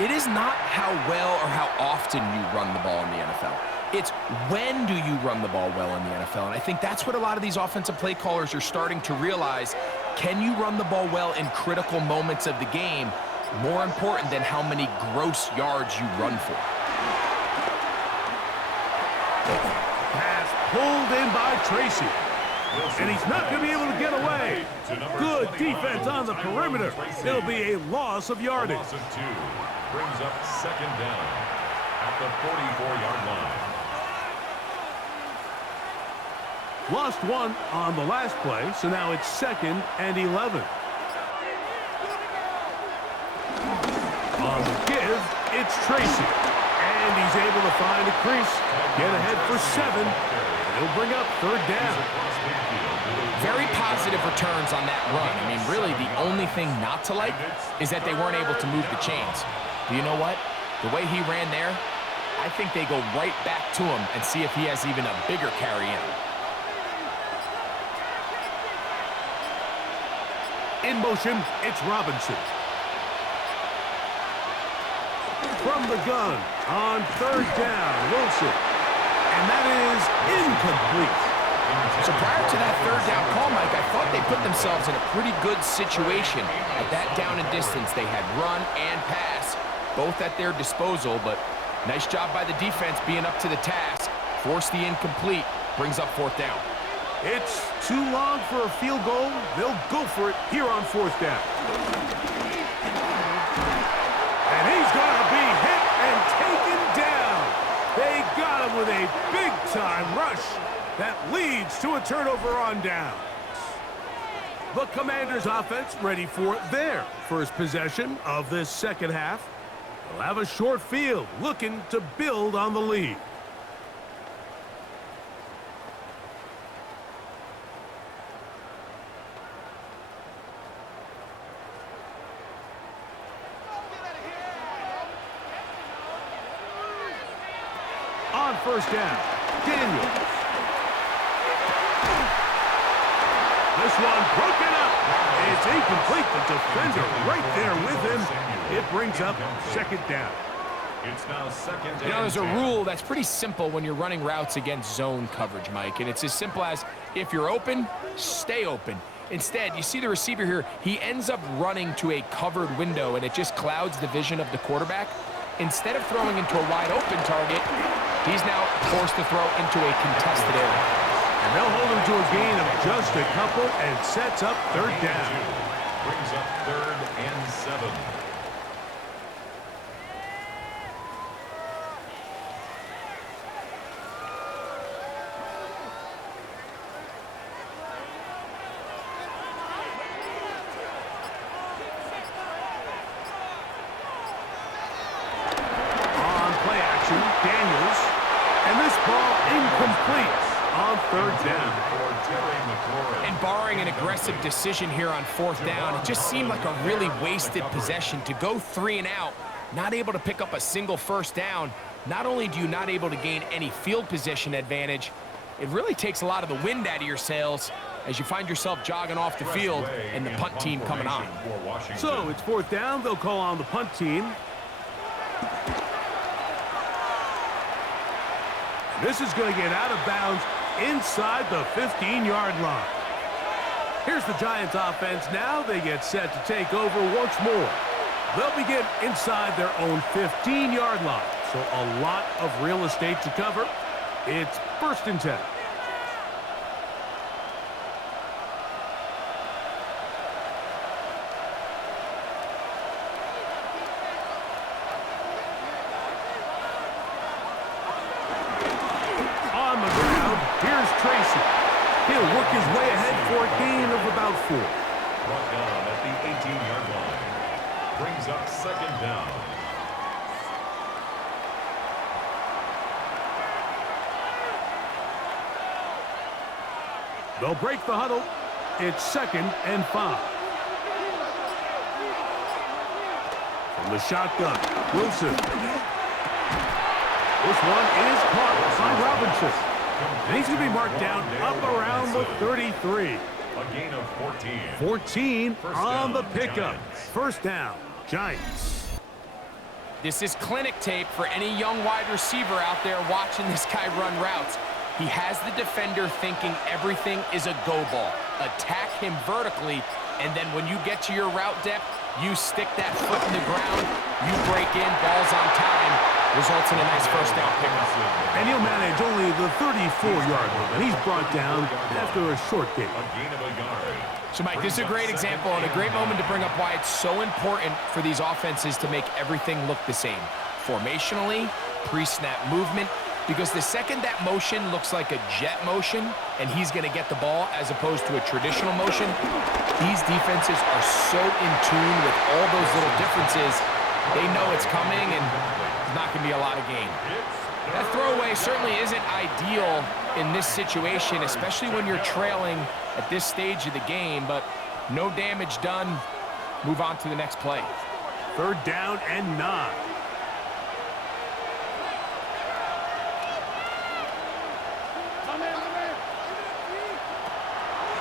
It is not how well or how often you run the ball in the NFL. It's when do you run the ball well in the NFL. And I think that's what a lot of these offensive play callers are starting to realize. Can you run the ball well in critical moments of the game? More important than how many gross yards you run for. Pass pulled in by Tracy. And he's not going to be able to get away. Good defense on the perimeter. It'll be a loss of yardage. Loss of 2 brings up 2nd down at the 44-yard line. Lost 1 on the last play, so now it's 2nd and 11. On the give, it's Tracy. And he's able to find a crease, get ahead for 7. He'll bring up 3rd down. Very positive returns on that run. I mean, really, the only thing not to like is that they weren't able to move the chains. But you know what? The way he ran there, I think they go right back to him and see if he has even a bigger carry in. In motion, it's Robinson. From the gun, on 3rd down, Wilson. And that is incomplete. So prior to that 3rd down call, Mike, I thought they put themselves in a pretty good situation. At that down and distance, they had run and pass, both at their disposal, but nice job by the defense being up to the task. Force the incomplete, brings up 4th down. It's too long for a field goal. They'll go for it here on 4th down. And he's going to be hit and taken down. They got him with a big-time rush that leads to a turnover on down. The Commanders' offense ready for their first possession of this second half. They'll have a short field, looking to build on the lead. On 1st down, Daniels. This one broken up. It's incomplete. The defender right there with him. It brings up 2nd down. It's now 2nd down. You know, there's a rule that's pretty simple when you're running routes against zone coverage, Mike, and it's as simple as if you're open, stay open. Instead, you see the receiver here, he ends up running to a covered window, and it just clouds the vision of the quarterback. Instead of throwing into a wide-open target, he's now forced to throw into a contested area. And they'll hold him to a gain of just a couple and sets up 3rd down. Brings up 3rd and 7. third down. And barring an aggressive decision here on fourth down, it just seemed like a really wasted possession to go 3 and out, not able to pick up a single first down. Not only do you not able to gain any field position advantage, it really takes a lot of the wind out of your sails as you find yourself jogging off the field and the punt team coming on. So it's fourth down. They'll call on the punt team. This is going to get out of bounds inside the 15-yard line. Here's the Giants offense now. They get set to take over once more. They'll begin inside their own 15-yard line. So a lot of real estate to cover. It's 1st and 10. On the ground, here's Tracy. He'll work his way ahead for a gain of about 4. Brought down at the 18-yard line. Brings up 2nd down. They'll break the huddle. It's 2nd and 5. From the shotgun, Wilson. This one is caught by Robinson. And he's going to be marked down up around the 33. A gain of 14. 14 on the pickup. Giants. 1st down, Giants. This is clinic tape for any young wide receiver out there watching this guy run routes. He has the defender thinking everything is a go ball. Attack him vertically, and then when you get to your route depth, you stick that foot in the ground, you break in, balls on time, results in a nice 1st down pickup. And he'll manage only the 34-yard line. He's brought down after a short gain. A gain of a yard. So, Mike, this is a great example and a great moment to bring up why it's so important for these offenses to make everything look the same. Formationally, pre-snap movement, because the second that motion looks like a jet motion and he's going to get the ball as opposed to a traditional motion, these defenses are so in tune with all those little differences, they know it's coming and there's not going to be a lot of gain. That throwaway certainly isn't ideal in this situation, especially when you're trailing at this stage of the game, but no damage done. Move on to the next play. 3rd down and 9.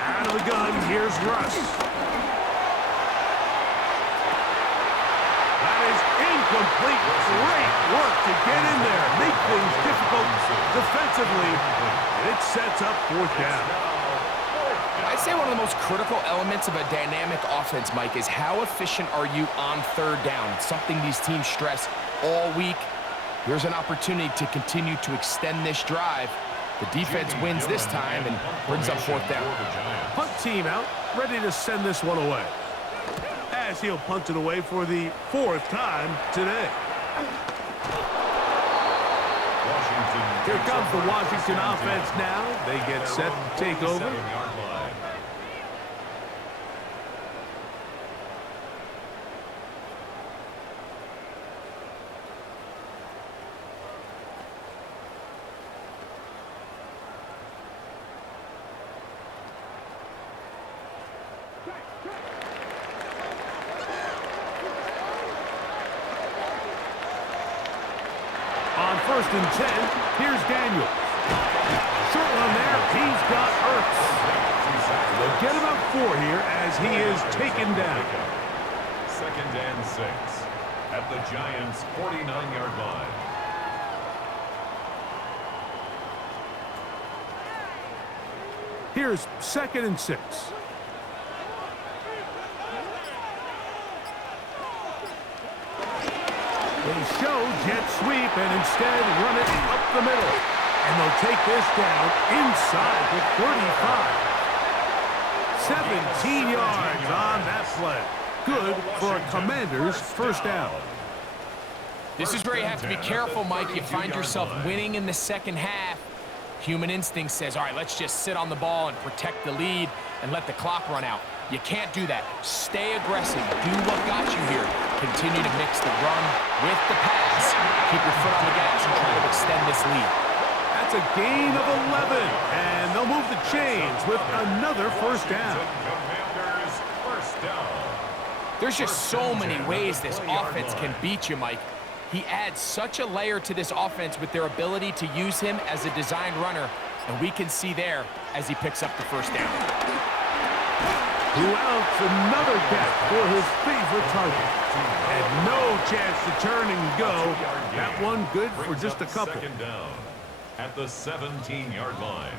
Out of the gun, here's Russ. That is incomplete. Great work to get in there. Make things difficult defensively. And it sets up 4th down. I'd say one of the most critical elements of a dynamic offense, Mike, is how efficient are you on 3rd down? It's something these teams stress all week. Here's an opportunity to continue to extend this drive. The defense wins this time and brings up 4th down. Punt team out, ready to send this one away. As he'll punt it away for the 4th time today. Here comes the Washington offense now. They get set to take over. On 1st and 10, here's Daniels. Short one there, he's got Ertz. They'll get about 4 here as he is taken down. 2nd and 6 at the Giants' 49-yard line. Here's 2nd and 6. They show jet sweep and instead run it up the middle. And they'll take this down inside the 35. 17 yards on that play. Good for a Commander's 1st down. This is where you have to be careful, Mike. You find yourself winning in the 2nd half. Human instinct says, all right, let's just sit on the ball and protect the lead and let the clock run out. You can't do that. Stay aggressive. Do what got you here. Continue to mix the run with the pass. Keep your foot on the gas and try to extend this lead. That's That's a gain of 11. And they'll move the chains with another first down. Commanders, first down. There's just so many ways this offense can beat you, Mike. He adds such a layer to this offense with their ability to use him as a designed runner, and we can see there as he picks up the first down. Throughout another catch for his favorite target. And no chance to turn and go. That one good for just a couple. Second down at the 17-yard line.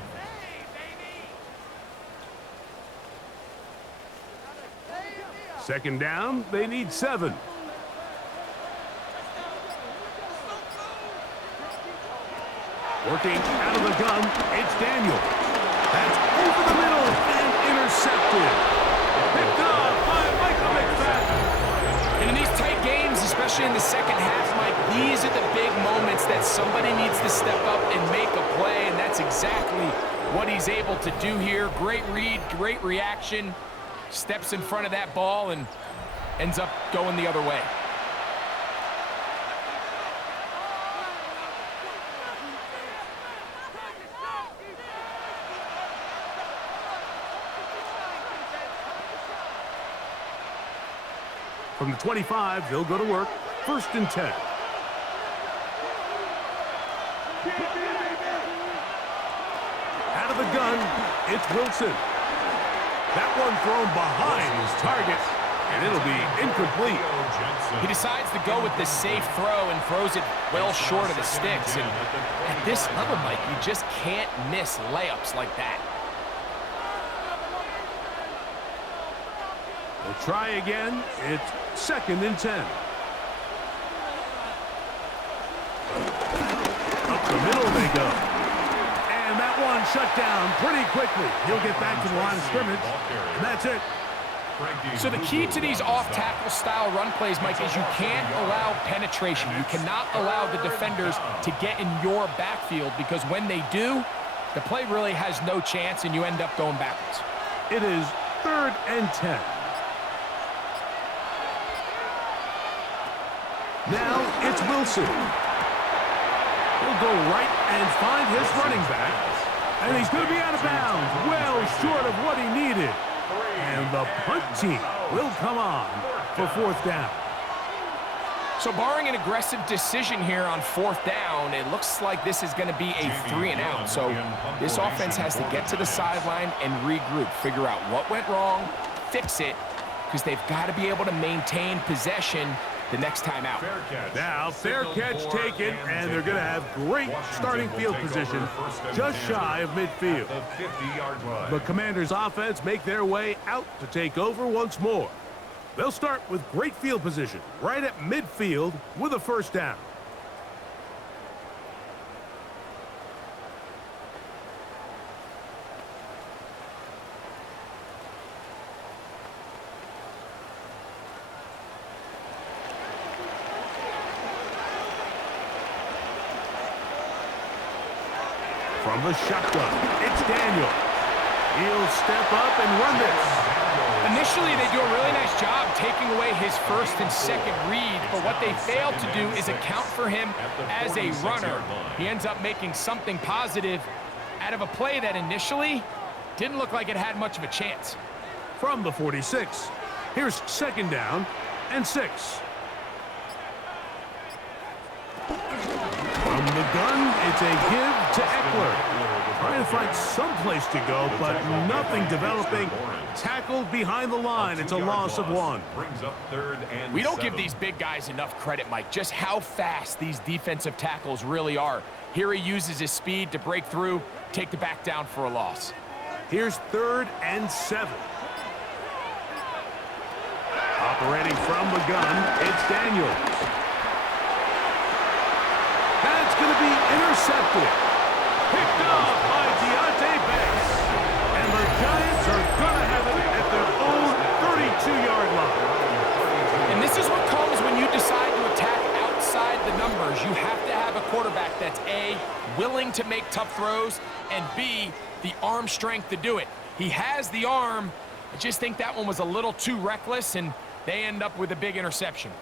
Second down, they need 7. Working out of the gun, it's Daniel. That's over the middle and intercepted. Picked up by Michael McFadden. And in these tight games, especially in the second half, Mike, these are the big moments that somebody needs to step up and make a play, and that's exactly what he's able to do here. Great read, great reaction. Steps in front of that ball and ends up going the other way. From the 25, they'll go to work. First and 10. Out of the gun, it's Wilson. That one thrown behind his target, and it'll be incomplete. He decides to go with the safe throw and throws it well short of the sticks. And at this level, Mike, you just can't miss layups like that. They'll try again. It's second and 10. Up the middle they go. And that one shut down pretty quickly. He'll get back to the line of scrimmage, and that's it. So the key to these off-tackle style run plays, Mike, is you can't allow penetration. You cannot allow the defenders to get in your backfield, because when they do, the play really has no chance and you end up going backwards. It is third and 10. Now it's Wilson. He'll go right and find his running back. And he's going to be out of bounds, well short of what he needed. And the punt team will come on for fourth down. So barring an aggressive decision here on fourth down, it looks like this is going to be a 3-and-out. So this offense has to get to the sideline and regroup, figure out what went wrong, fix it, because they've got to be able to maintain possession the next time out. Now, fair catch taken, and they're going to have great starting field position just shy of midfield. The Commanders' offense make their way out to take over once more. They'll start with great field position right at midfield with a first down. From the shotgun, it's Daniel. He'll step up and run this. Initially, they do a really nice job taking away his first and second read, but what they failed to do is account for him as a runner. He ends up making something positive out of a play that initially didn't look like it had much of a chance. From the 46, here's second down and 6. From the gun, it's a give to Eckler. Trying to find some place to go, but nothing developing. Tackled behind the line. It's a loss of 1. We don't give these big guys enough credit, Mike, just how fast these defensive tackles really are. Here he uses his speed to break through, take the back down for a loss. Here's third and 7. Operating from the gun, it's Daniels. That's going to be intercepted. Picked up by Deontay Banks. And the Giants are going to have it at their own 32-yard line. And this is what comes when you decide to attack outside the numbers. You have to have a quarterback that's A, willing to make tough throws, and B, the arm strength to do it. He has the arm. I just think that one was a little too reckless, and they end up with a big interception.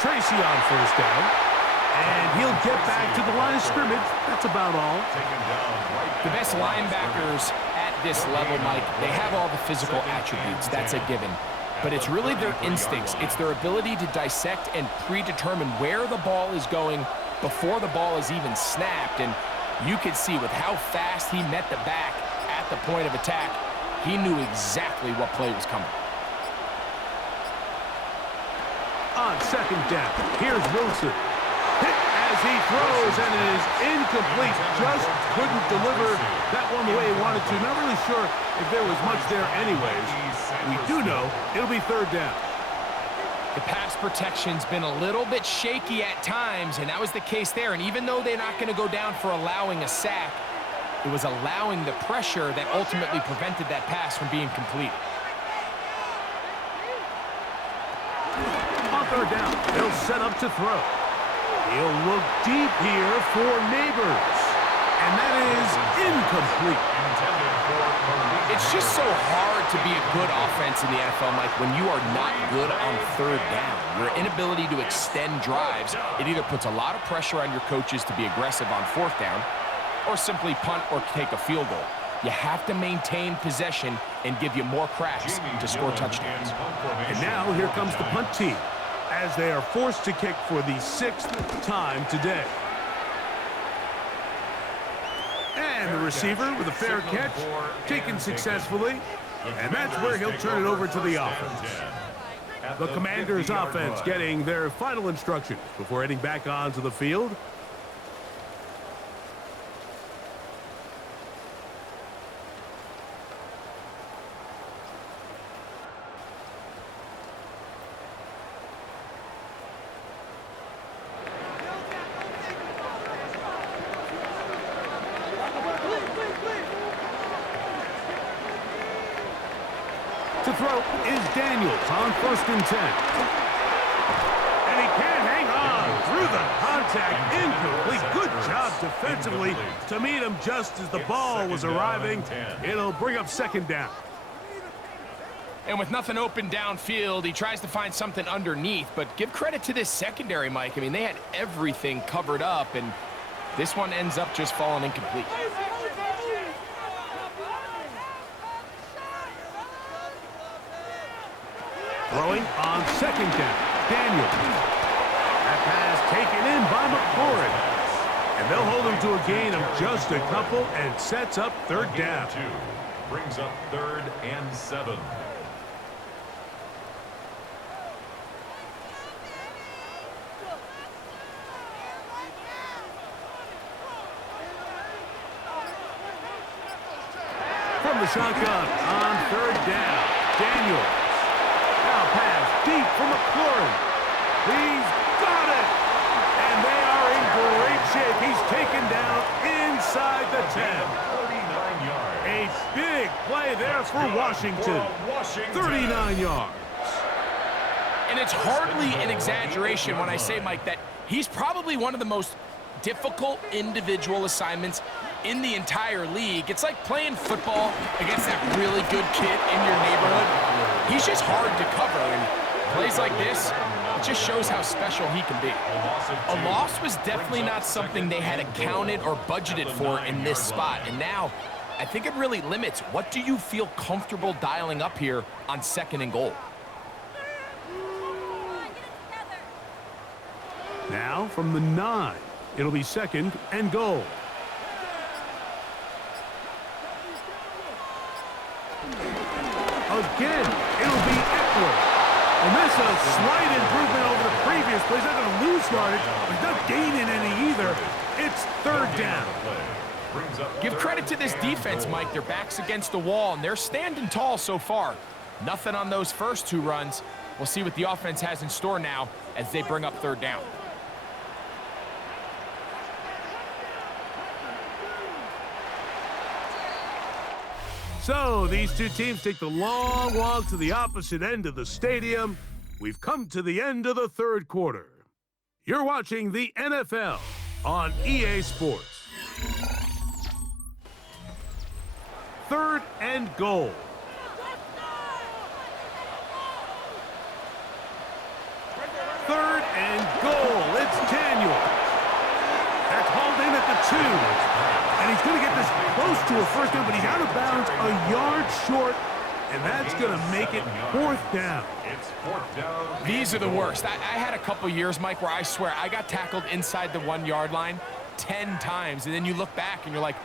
Tracy on first down. And he'll get back to the line of scrimmage. That's about all. The best linebackers at this level, Mike, they have all the physical attributes. That's a given. But it's really their instincts. It's their ability to dissect and predetermine where the ball is going before the ball is even snapped. And you could see with how fast he met the back at the point of attack, he knew exactly what play was coming. On second down, here's Wilson. Hit as he throws, and it is incomplete. Just couldn't deliver that one the way he wanted to. Not really sure if there was much there anyways. We do know it'll be third down. The pass protection's been a little bit shaky at times, and that was the case there. And even though they're not going to go down for allowing a sack, it was allowing the pressure that ultimately prevented that pass from being complete. On third down, they'll set up to throw. He'll look deep here for Neighbors. And that is incomplete. It's just so hard to be a good offense in the NFL, Mike, when you are not good on third down. Your inability to extend drives, it either puts a lot of pressure on your coaches to be aggressive on fourth down or simply punt or take a field goal. You have to maintain possession and give you more cracks to score touchdowns. And now here comes the punt team as they are forced to kick for the 6th time today. And the receiver with a fair catch, taken successfully, and that's where he'll turn it over to the offense. The Commanders' offense getting their final instructions before heading back onto the field. To throw is Daniels on 1st and 10. And he can't hang on through the contact. Incomplete. Good job defensively to meet him just as the ball was arriving. It'll bring up 2nd down. And with nothing open downfield, he tries to find something underneath. But give credit to this secondary, Mike. I mean, they had everything covered up, and this one ends up just falling incomplete. Throwing on 2nd down, Daniels. That pass taken in by McLaurin. And they'll hold him to a gain of just a couple and sets up 3rd down. Brings up 3rd and 7. From the shotgun on 3rd down, Daniels. Now pass deep from McLaurin. He's got it! And they are in great shape. He's taken down inside the 10. 39 yards. A big play there for Washington. 39 yards. And it's hardly an exaggeration when I say, Mike, that he's probably one of the most difficult individual assignments in the entire league. It's like playing football against that really good kid in your neighborhood. He's just hard to cover, and plays like this, it just shows how special he can be. A loss was definitely not something they had accounted or budgeted for in this spot, and now I think it really limits what do you feel comfortable dialing up here on 2nd and goal. Now from the 9, it'll be 2nd and goal. Again, it'll be Eckler. And this is a slight improvement over the previous play. He's not going to lose yardage, but he's not gaining any either. It's 3rd down. Give credit to this defense, Mike. Their back's against the wall, and they're standing tall so far. Nothing on those first 2 runs. We'll see what the offense has in store now as they bring up 3rd down. So these two teams take the long walk to the opposite end of the stadium. We've come to the end of the 3rd quarter. You're watching the NFL on EA Sports. 3rd and goal. Third and to a first down, but he's out of bounds a yard short, and that's going to make it 4th down. It's 4th down. These are the worst. I had a couple years, Mike, where I swear I got tackled inside the 1-yard line 10 times, and then you look back and you're like,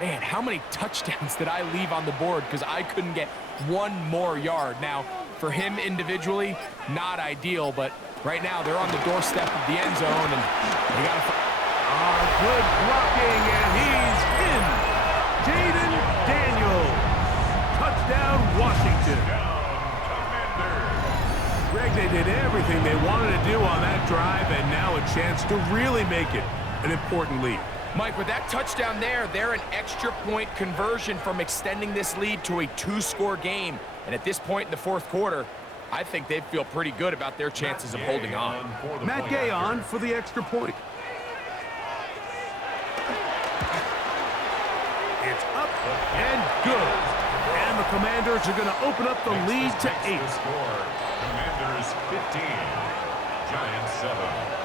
man, how many touchdowns did I leave on the board because I couldn't get one more yard? Now, for him individually, not ideal, but right now they're on the doorstep of the end zone, and they got to... Good blocking, and he's in. Jaden Daniels. Touchdown, Washington. Greg, they did everything they wanted to do on that drive, and now a chance to really make it an important lead. Mike, with that touchdown there, they're an extra point conversion from extending this lead to a 2-score game. And at this point in the 4th quarter, I think they feel pretty good about their chances of holding on. Matt Gay on for the extra point. It's up and good. And the Commanders are going to open up the lead to 8. Commanders 15, Giants 7.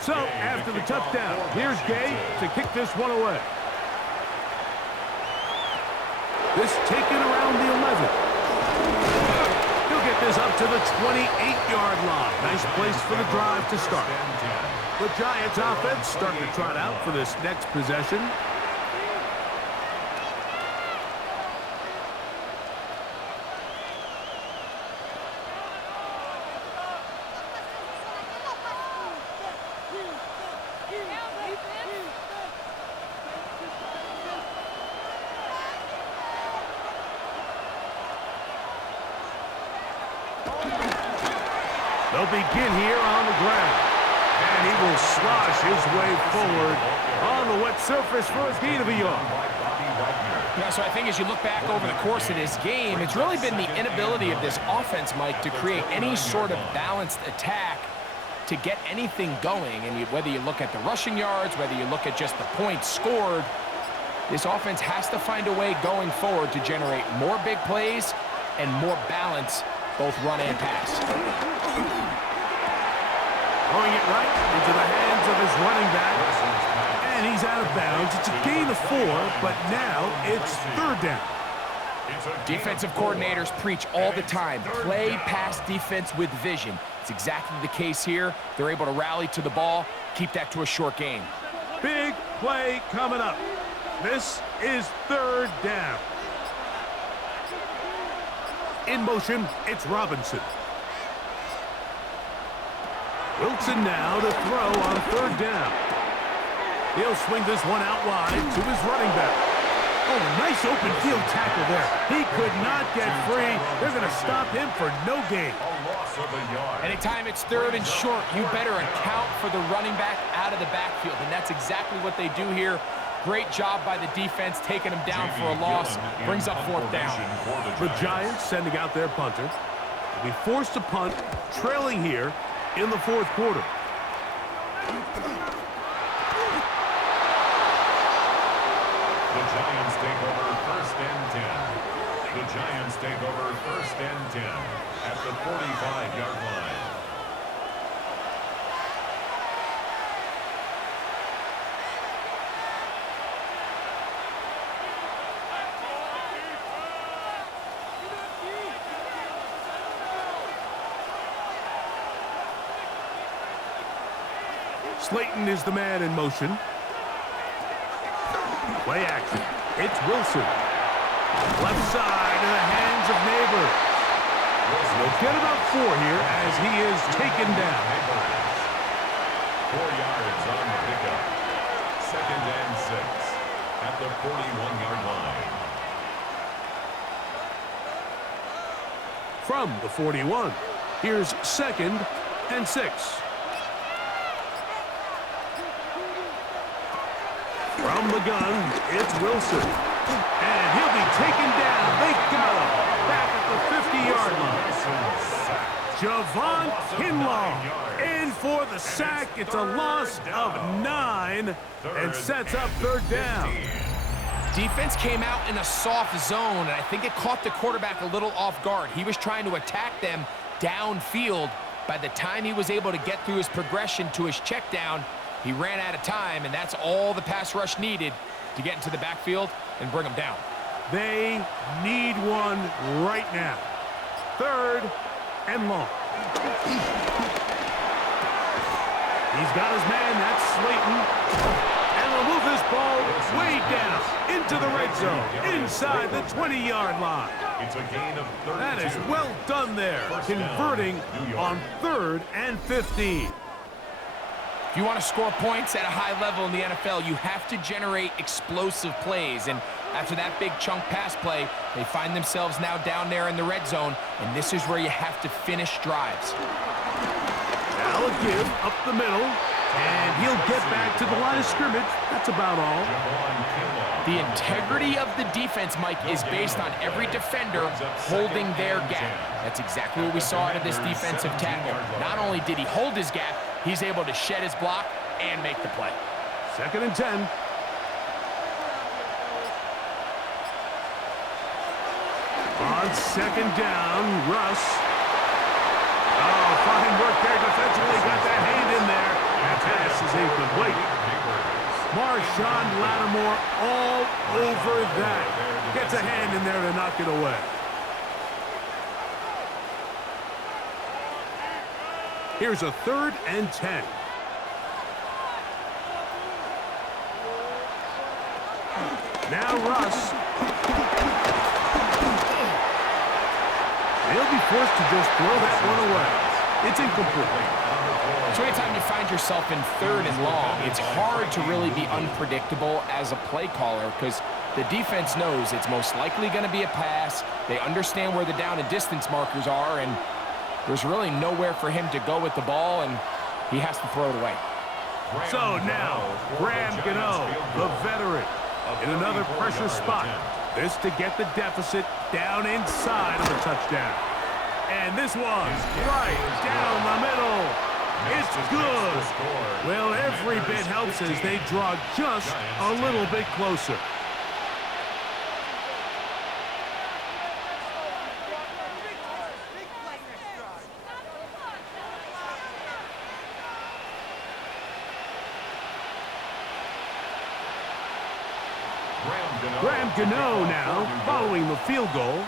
So, after the touchdown, here's Gay to kick this one away. This taken around the 11. He'll get this up to the 28-yard line. Nice place for the drive to start. The Giants offense starting to trot out for this next possession. They'll begin here on the ground. And he will slosh his way forward on the wet surface for a gain of a yard. Yeah, so I think as you look back over the course of this game, it's really been the inability of this offense, Mike, to create any sort of balanced attack to get anything going. And whether you look at the rushing yards, whether you look at just the points scored, this offense has to find a way going forward to generate more big plays and more balance, both run and pass. Throwing it right into the hands of his running back. And he's out of bounds. It's a gain of 4, but now it's 3rd down. Defensive coordinators preach all the time, play pass defense with vision. It's exactly the case here. They're able to rally to the ball, keep that to a short game. Big play coming up. This is 3rd down. In motion, it's Robinson. Wilson now to throw on 3rd down. He'll swing this one out wide to his running back. Oh, nice open field tackle there. He could not get free. They're going to stop him for no gain. Anytime it's 3rd and short, you better account for the running back out of the backfield, and that's exactly what they do here. Great job by the defense, taking him down for a loss. Brings up 4th down. The Giants sending out their punter. Will be forced to punt, trailing here in the 4th quarter. The Giants take over 1st and 10. The Giants take over 1st and 10 at the 45-yard line. Slayton is the man in motion. Play action. It's Wilson. Left side in the hands of Neighbor. He'll get about 4 here as he is taken down. 4 yards on the pickup. 2nd and 6 at the 41-yard line. From the 41, here's 2nd and 6. From the gun, it's Wilson. And he'll be taken down. They got him back at the 50-yard line. Javon Kinlaw in for the sack. It's a loss of 9 and sets up third down. Defense came out in a soft zone, and I think it caught the quarterback a little off guard. He was trying to attack them downfield. By the time he was able to get through his progression to his check down, he ran out of time, and that's all the pass rush needed to get into the backfield and bring him down. They need one right now. Third and long. He's got his man, that's Slayton. And they'll move this ball way down into the red zone, inside the 20-yard line. It's a gain of 32. That is well done there, converting on 3rd and 15. If you want to score points at a high level in the NFL, you have to generate explosive plays. And after that big chunk pass play, they find themselves now down there in the red zone, and this is where you have to finish drives. Now a give up the middle, and he'll get back to the line of scrimmage. That's about all. The integrity of the defense, Mike, is based on every defender holding their gap. That's exactly what we saw out of this defensive tackle. Not only did he hold his gap, he's able to shed his block and make the play. 2nd and 10. On 2nd down, Russ. Oh, fine work there defensively. Got that hand in there. That pass is incomplete. Marshawn Lattimore all over that. Gets a hand in there to knock it away. Here's a 3rd and 10. Now Russ. He'll be forced to just throw that one away. It's incomplete. So anytime you find yourself in 3rd and long, it's hard to really be unpredictable as a play caller because the defense knows it's most likely going to be a pass. They understand where the down and distance markers are, and there's really nowhere for him to go with the ball, and he has to throw it away. So now, Graham Gano, the veteran, in another pressure spot. This to get the deficit down inside of the touchdown. And this one, right down the middle. It's good. Well, every bit helps as they draw just a little bit closer. Graham Gano now, following the field goal,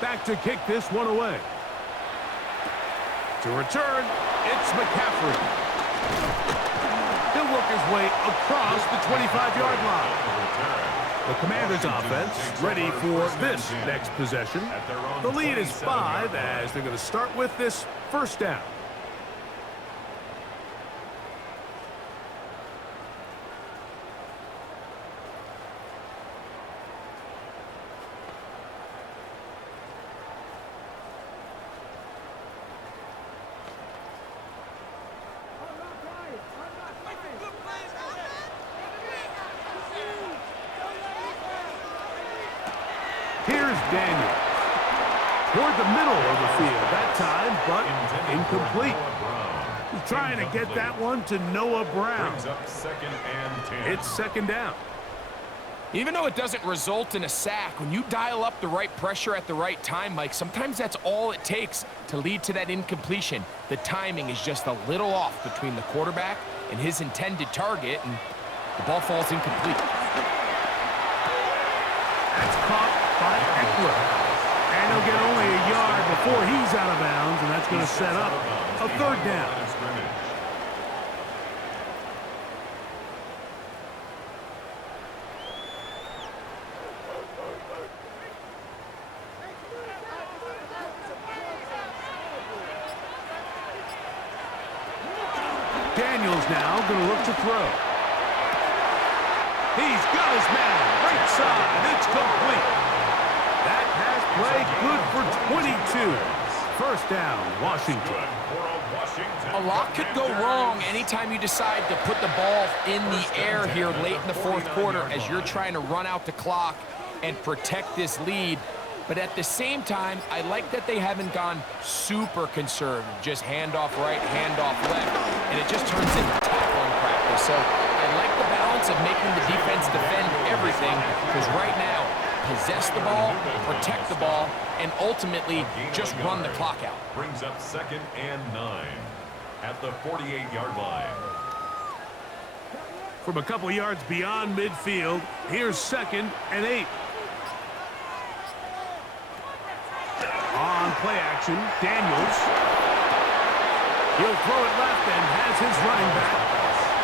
back to kick this one away. To return, it's McCaffrey. He'll work his way across the 25-yard line. The Commanders' offense ready for this next possession. The lead is 5 as they're going to start with this 1st down. Here's Daniel. Toward the middle of the field that time, but incomplete. He's trying to get that one to Noah Brown. It's 2nd down. Even though it doesn't result in a sack, when you dial up the right pressure at the right time, Mike, sometimes that's all it takes to lead to that incompletion. The timing is just a little off between the quarterback and his intended target, and the ball falls incomplete. That's caught by Eckler. And he'll get only a yard before he's out of bounds, and that's going to set up a 3rd down. Daniels now going to look to throw. He's got his man right side. It's complete. That pass play good for 22. 1st down, Washington. A lot could go wrong anytime you decide to put the ball in the air here late in the 4th quarter as you're trying to run out the clock and protect this lead. But at the same time, I like that they haven't gone super conservative. Just handoff right, handoff left, and it just turns into tackling practice. So I like the balance of making the defense defend everything, because right now, possess the ball, protect the ball, and ultimately just run the clock out. Brings up 2nd and 9 at the 48-yard line. From a couple yards beyond midfield, here's 2nd and 8. On play action, Daniels. He'll throw it left and has his running back.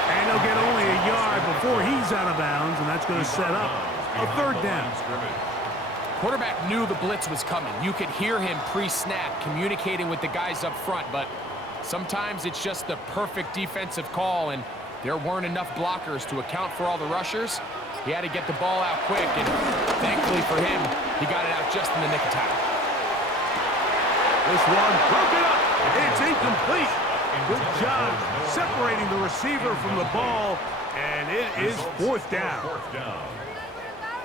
And he'll get only a yard before he's out of bounds, and that's going to set up a 3rd down. Quarterback knew the blitz was coming. You could hear him pre-snap communicating with the guys up front, but sometimes it's just the perfect defensive call, and there weren't enough blockers to account for all the rushers. He had to get the ball out quick, and thankfully for him, he got it out just in the nick of time. This one broken up. It's incomplete. Good job separating the receiver from the ball, and it is 4th down.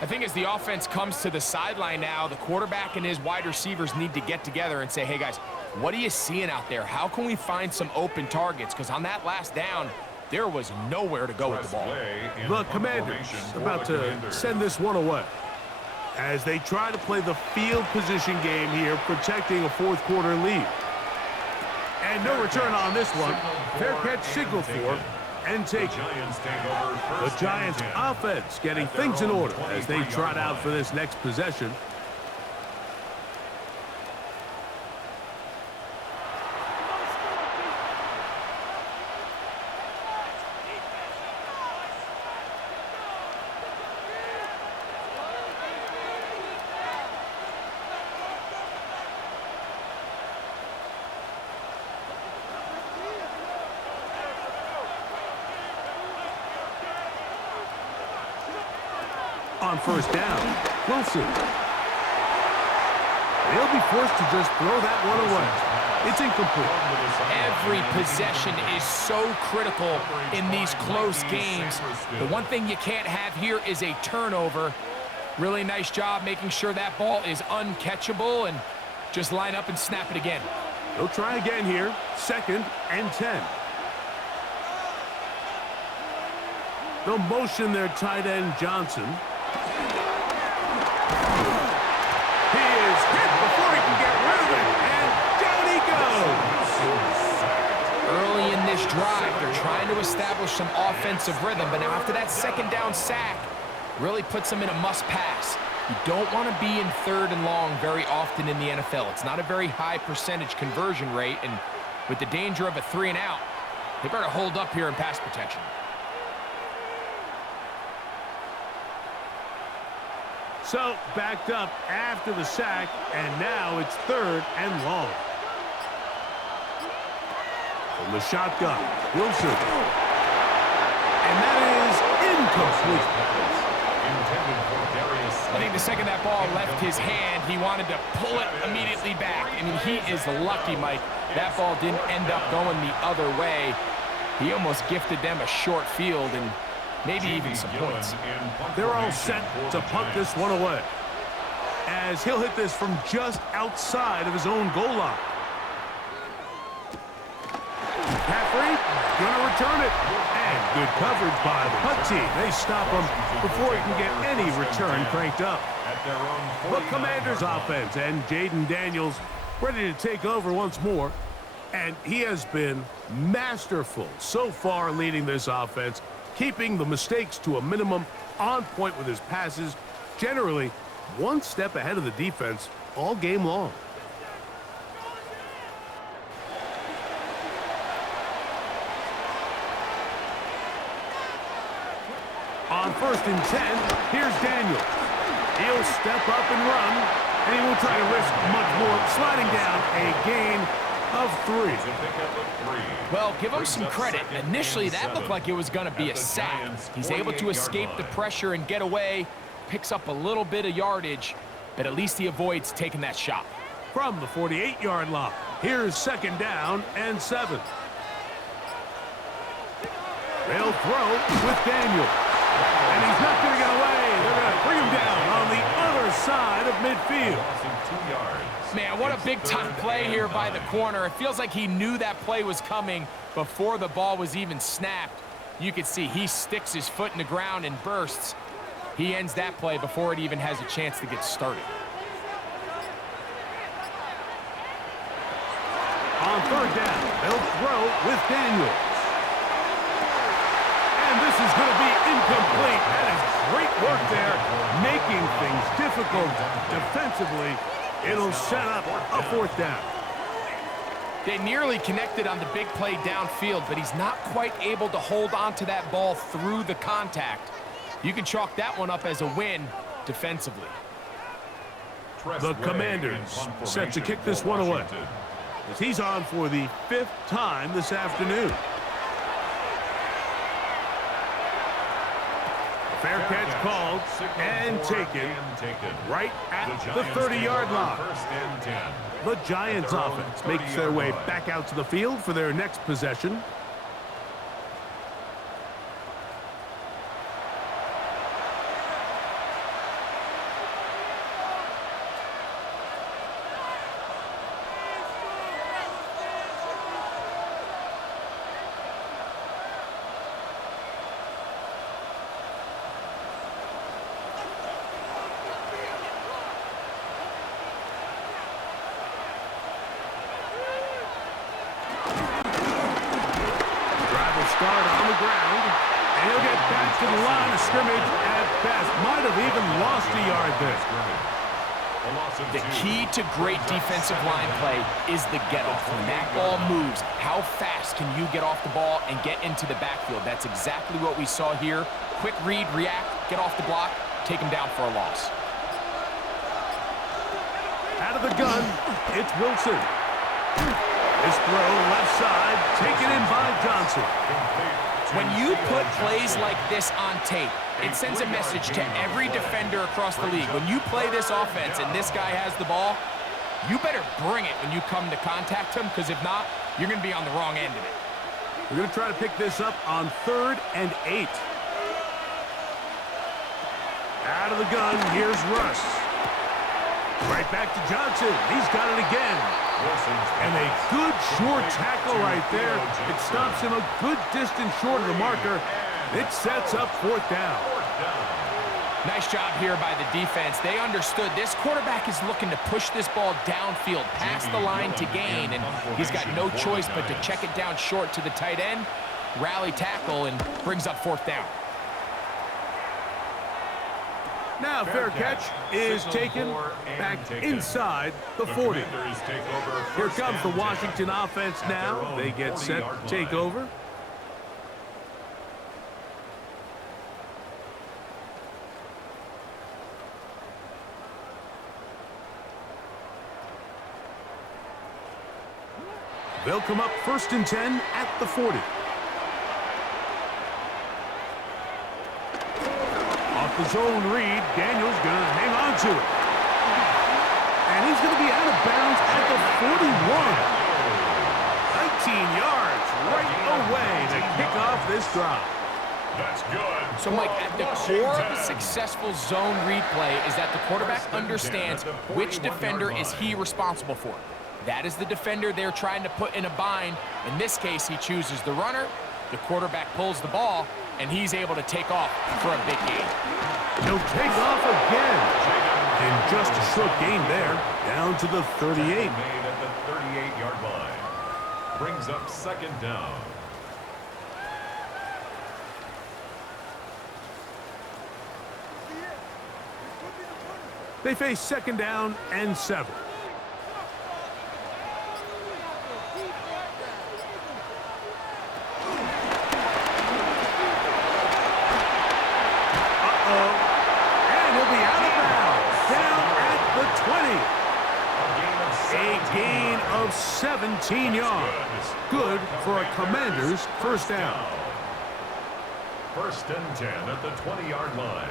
I think as the offense comes to the sideline now, the quarterback and his wide receivers need to get together and say, hey guys, what are you seeing out there? How can we find some open targets? Because on that last down, there was nowhere to go with the ball. The Commanders about to send this one away as they try to play the field position game here, protecting a 4th quarter lead. And no return on this one. Fair catch signaled for and taken. The Giants offense getting things in order as they trot out for this next possession. On 1st down, Wilson. He'll be forced to just throw that one away. It's incomplete. Every possession is so critical in these close games. The one thing you can't have here is a turnover. Really nice job making sure that ball is uncatchable, and just line up and snap it again. They'll try again here. 2nd and 10. They'll motion their tight end, Johnson. He is hit before he can get rid of it, and down he goes. Early in this drive, they're trying to establish some offensive rhythm, but now after that 2nd down sack, really puts them in a must-pass. You don't want to be in 3rd and long very often in the NFL. It's not a very high percentage conversion rate, and with the danger of a 3 and out, they better hold up here in pass protection. So, backed up after the sack, and now it's 3rd and long. From the shotgun, Wilson. And that is incomplete. I think the second that ball left his hand, he wanted to pull it immediately back. I mean, he is lucky, Mike. That ball didn't end up going the other way. He almost gifted them a short field and maybe even some points. They're all set to punt this one away, as he'll hit this from just outside of his own goal line. McCaffrey gonna return it, and good coverage by the punt team. They stop him before he can get any return cranked up. The Commanders offense and Jaden Daniels ready to take over once more, and he has been masterful so far leading this offense, keeping the mistakes to a minimum, on point with his passes, generally one step ahead of the defense all game long. On 1st and 10, here's Daniels. He'll step up and run, and he won't try to risk much more, sliding down a gain of 3. Well, give him some credit. Initially, that looked like it was going to be a sack. He's able to escape the pressure and get away, picks up a little bit of yardage, but at least he avoids taking that shot. From the 48-yard line, here's 2nd down and 7. They'll throw with Daniel. And he's not going to get away. They're going to bring him down on the other side of midfield. Loss of 2 yards. Man, what a It's big-time 3rd play and here by the 9. corner. It feels like he knew that play was coming before the ball was even snapped. You can see he sticks his foot in the ground and bursts. He ends that play before it even has a chance to get started. On 3rd down, they'll throw with Daniels. And this is going to be incomplete. That is great work there, making things difficult defensively. It'll set up a 4th down. They nearly connected on the big play downfield, but he's not quite able to hold on to that ball through the contact. You can chalk that one up as a win defensively. The Commanders set to kick this one away, as he's on for the 5th time this afternoon. Fair catch called and taken right at the 30-yard line. 1st and 10. The Giants offense makes their way back out to the field for their next possession. Start on the ground, and he'll get back to the line of scrimmage at best. Might have even lost a yard there. The key to great defensive line play is the get-off. When that ball moves, how fast can you get off the ball and get into the backfield? That's exactly what we saw here. Quick read, react, get off the block, take him down for a loss. Out of the gun, it's Wilson. This throw left side, taken in by Johnson. When you put plays like this on tape, it sends a message to every defender across the league. When you play this offense and this guy has the ball, you better bring it when you come to contact him, because if not, you're going to be on the wrong end of it. We're going to try to pick this up on 3rd and 8. Out of the gun, here's Russ. Right back to Johnson. He's got it again. And a good short tackle right there. It stops him a good distance short of the marker. It sets up 4th down. Nice job here by the defense. They understood this quarterback is looking to push this ball downfield, past the line to gain, and he's got no choice but to check it down short to the tight end, rally tackle, and brings up 4th down. Now fair catch is taken back inside the 40. Here comes the Washington offense now. They get set to take over. They'll come up 1st and 10 at the 40. The zone read, Daniels going to hang on to it. And he's going to be out of bounds at the 41. 19 yards right away to kick off this drive. That's good. So, Mike, at the core of a successful zone read play is that the quarterback understands which defender is he responsible for. That is the defender they're trying to put in a bind. In this case, he chooses the runner. The quarterback pulls the ball, and he's able to take off for a big gain. He'll take off again. And just a short gain there, down to the 38. Made at the 38-yard line. Brings up 2nd down. They face 2nd down and 7. A gain of 17 yards. Good for a Commanders 1st down. 1st and 10 at the 20-yard line.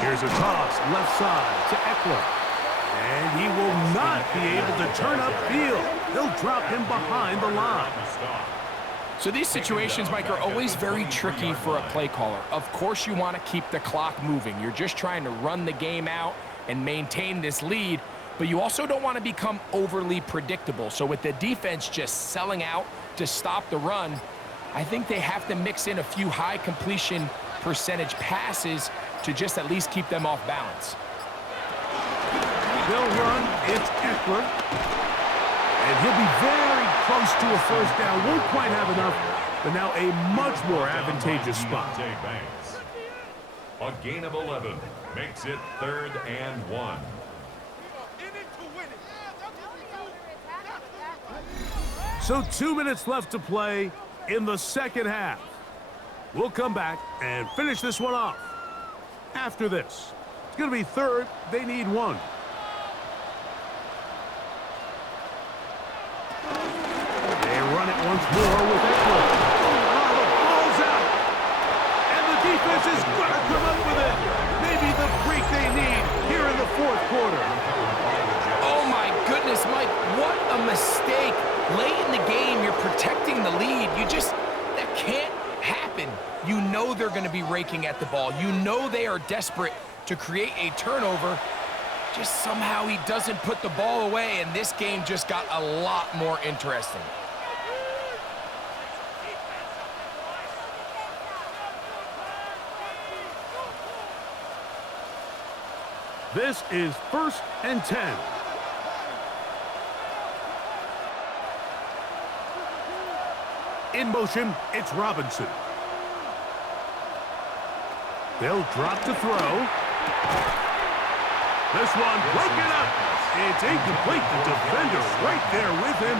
Here's a toss left side to Eckler. And he will not be able to turn upfield. They'll drop him behind the line. So these situations, Mike, are always very tricky for a play caller. Of course you want to keep the clock moving. You're just trying to run the game out and maintain this lead, but you also don't want to become overly predictable. So with the defense just selling out to stop the run, I think they have to mix in a few high completion percentage passes to just at least keep them off balance. They'll run. It's Eckler. And he'll be very close to a first down. Won't quite have enough, but now a much more advantageous spot. A gain of 11 makes it 3rd and 1. So 2 minutes left to play in the second half. We'll come back and finish this one off. After this, it's going to be 3rd. They need 1. They run it once more with Eckler. Oh, the ball's out. And the defense is going to come up with it. Maybe the break they need here in the 4th quarter. Oh my goodness, Mike, what a mistake. Late in the game, you're protecting the lead. That can't happen. You know they're going to be raking at the ball. You know they are desperate to create a turnover. Just somehow he doesn't put the ball away, and this game just got a lot more interesting. This is 1st and 10. In motion, it's Robinson. They'll drop to throw. This one broken up. It's incomplete. The defender right there with him.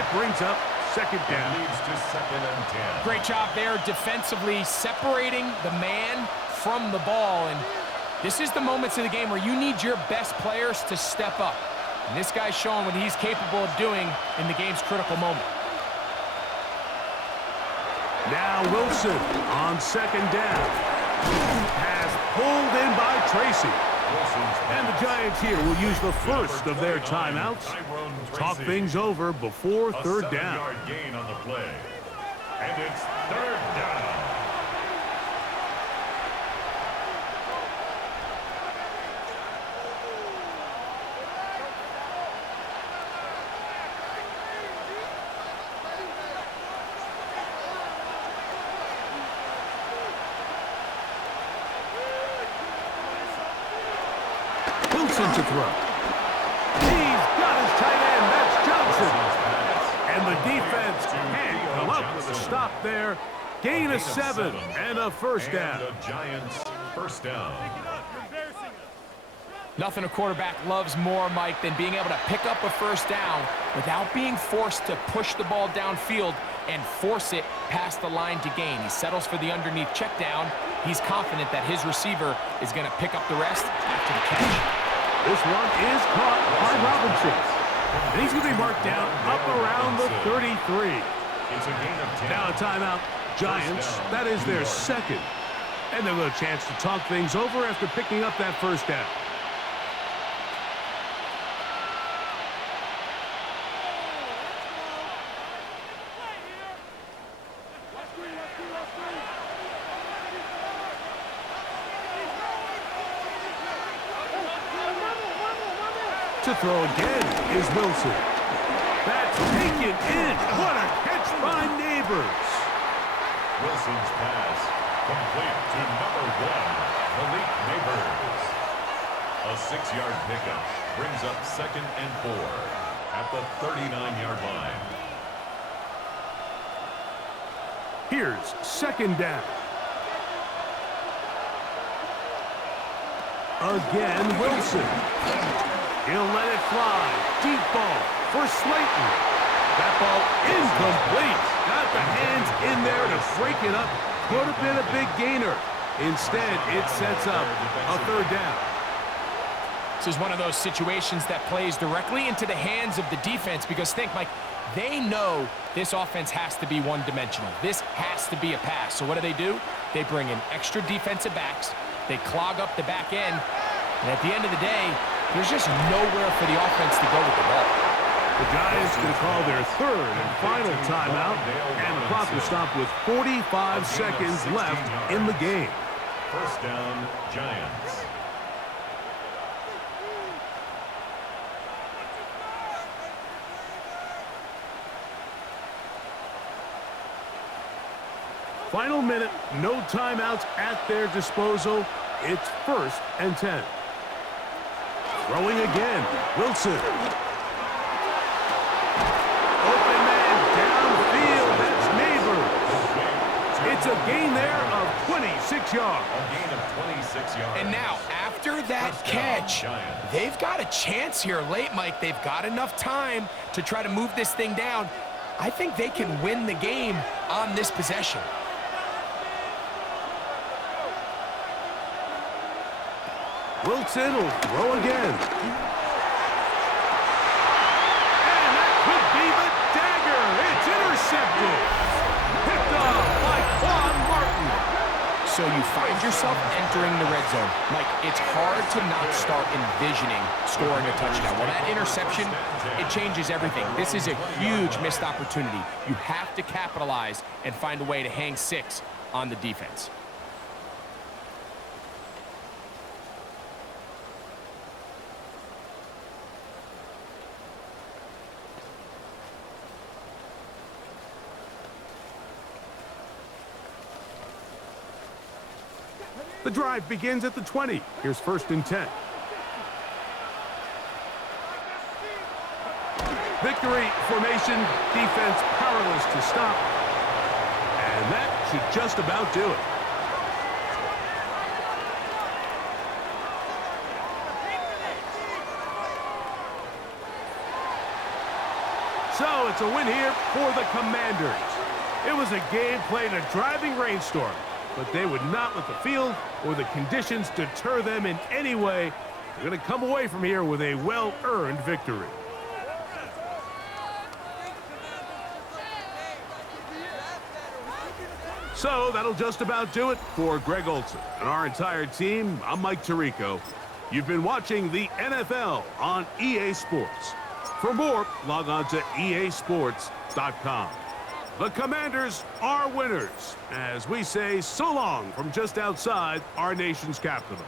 It brings up 2nd down. Leads to 2nd and 10. Great job there defensively separating the man from the ball. And this is the moments of the game where you need your best players to step up. And this guy's showing what he's capable of doing in the game's critical moment. Now Wilson on 2nd down. Pass pulled in by Tracy. And the Giants here will use the first of their timeouts. Talk things over before 3rd down. A 7-yard gain on the play. And it's 3rd down. To throw. He's got his tight end. That's Johnson. And the defense can't come up with a stop there. Gain of 7 and a first down. And the Giants' first down. Nothing a quarterback loves more, Mike, than being able to pick up a first down without being forced to push the ball downfield and force it past the line to gain. He settles for the underneath check down. He's confident that his receiver is going to pick up the rest after the catch. This one is caught by Robinson. And he's going to be marked down up around the 33. It's a gain of 10. Now a timeout. Giants, that is their 2nd. And they'll get a chance to talk things over after picking up that first down. To throw again is Wilson. That's taken in. What a catch by Neighbors. Wilson's pass complete to number 1, Malik Neighbors. A 6-yard pickup brings up 2nd and 4 at the 39-yard line. Here's 2nd down. Again, Wilson. He'll let it fly. Deep ball for Slayton. That ball incomplete. Got the hands in there to break it up. Could have been a big gainer. Instead, it sets up a 3rd down. This is one of those situations that plays directly into the hands of the defense because think, Mike, they know this offense has to be one-dimensional. This has to be a pass. So what do? They bring in extra defensive backs. They clog up the back end. And at the end of the day, There's just nowhere for the offense to go with the ball. The Giants going to call their third and final timeout, and the clock will stop with 45 seconds left in the game. First down, Giants. Final minute, no timeouts at their disposal. It's 1st and 10. Throwing again, Wilson. Open man downfield, that's Neighbors. It's a gain there of 26 yards. A gain of 26 yards. And now, after that catch, they've got a chance here late, Mike. They've got enough time to try to move this thing down. I think they can win the game on this possession. Wilson will throw again. And that could be the dagger. It's intercepted. Picked off by Quan Martin. So you find yourself entering the red zone. Mike, it's hard to not start envisioning scoring a touchdown. Well, that interception, it changes everything. This is a huge missed opportunity. You have to capitalize and find a way to hang 6 on the defense. The drive begins at the 20. Here's 1st and 10. Victory formation, defense powerless to stop. And that should just about do it. So it's a win here for the Commanders. It was a game played in a driving rainstorm, but they would not let the field or the conditions deter them in any way. They're going to come away from here with a well-earned victory. So that'll just about do it for Greg Olson and our entire team. I'm Mike Tirico. You've been watching the NFL on EA Sports. For more, log on to easports.com. The Commanders are winners, as we say so long from just outside our nation's capital.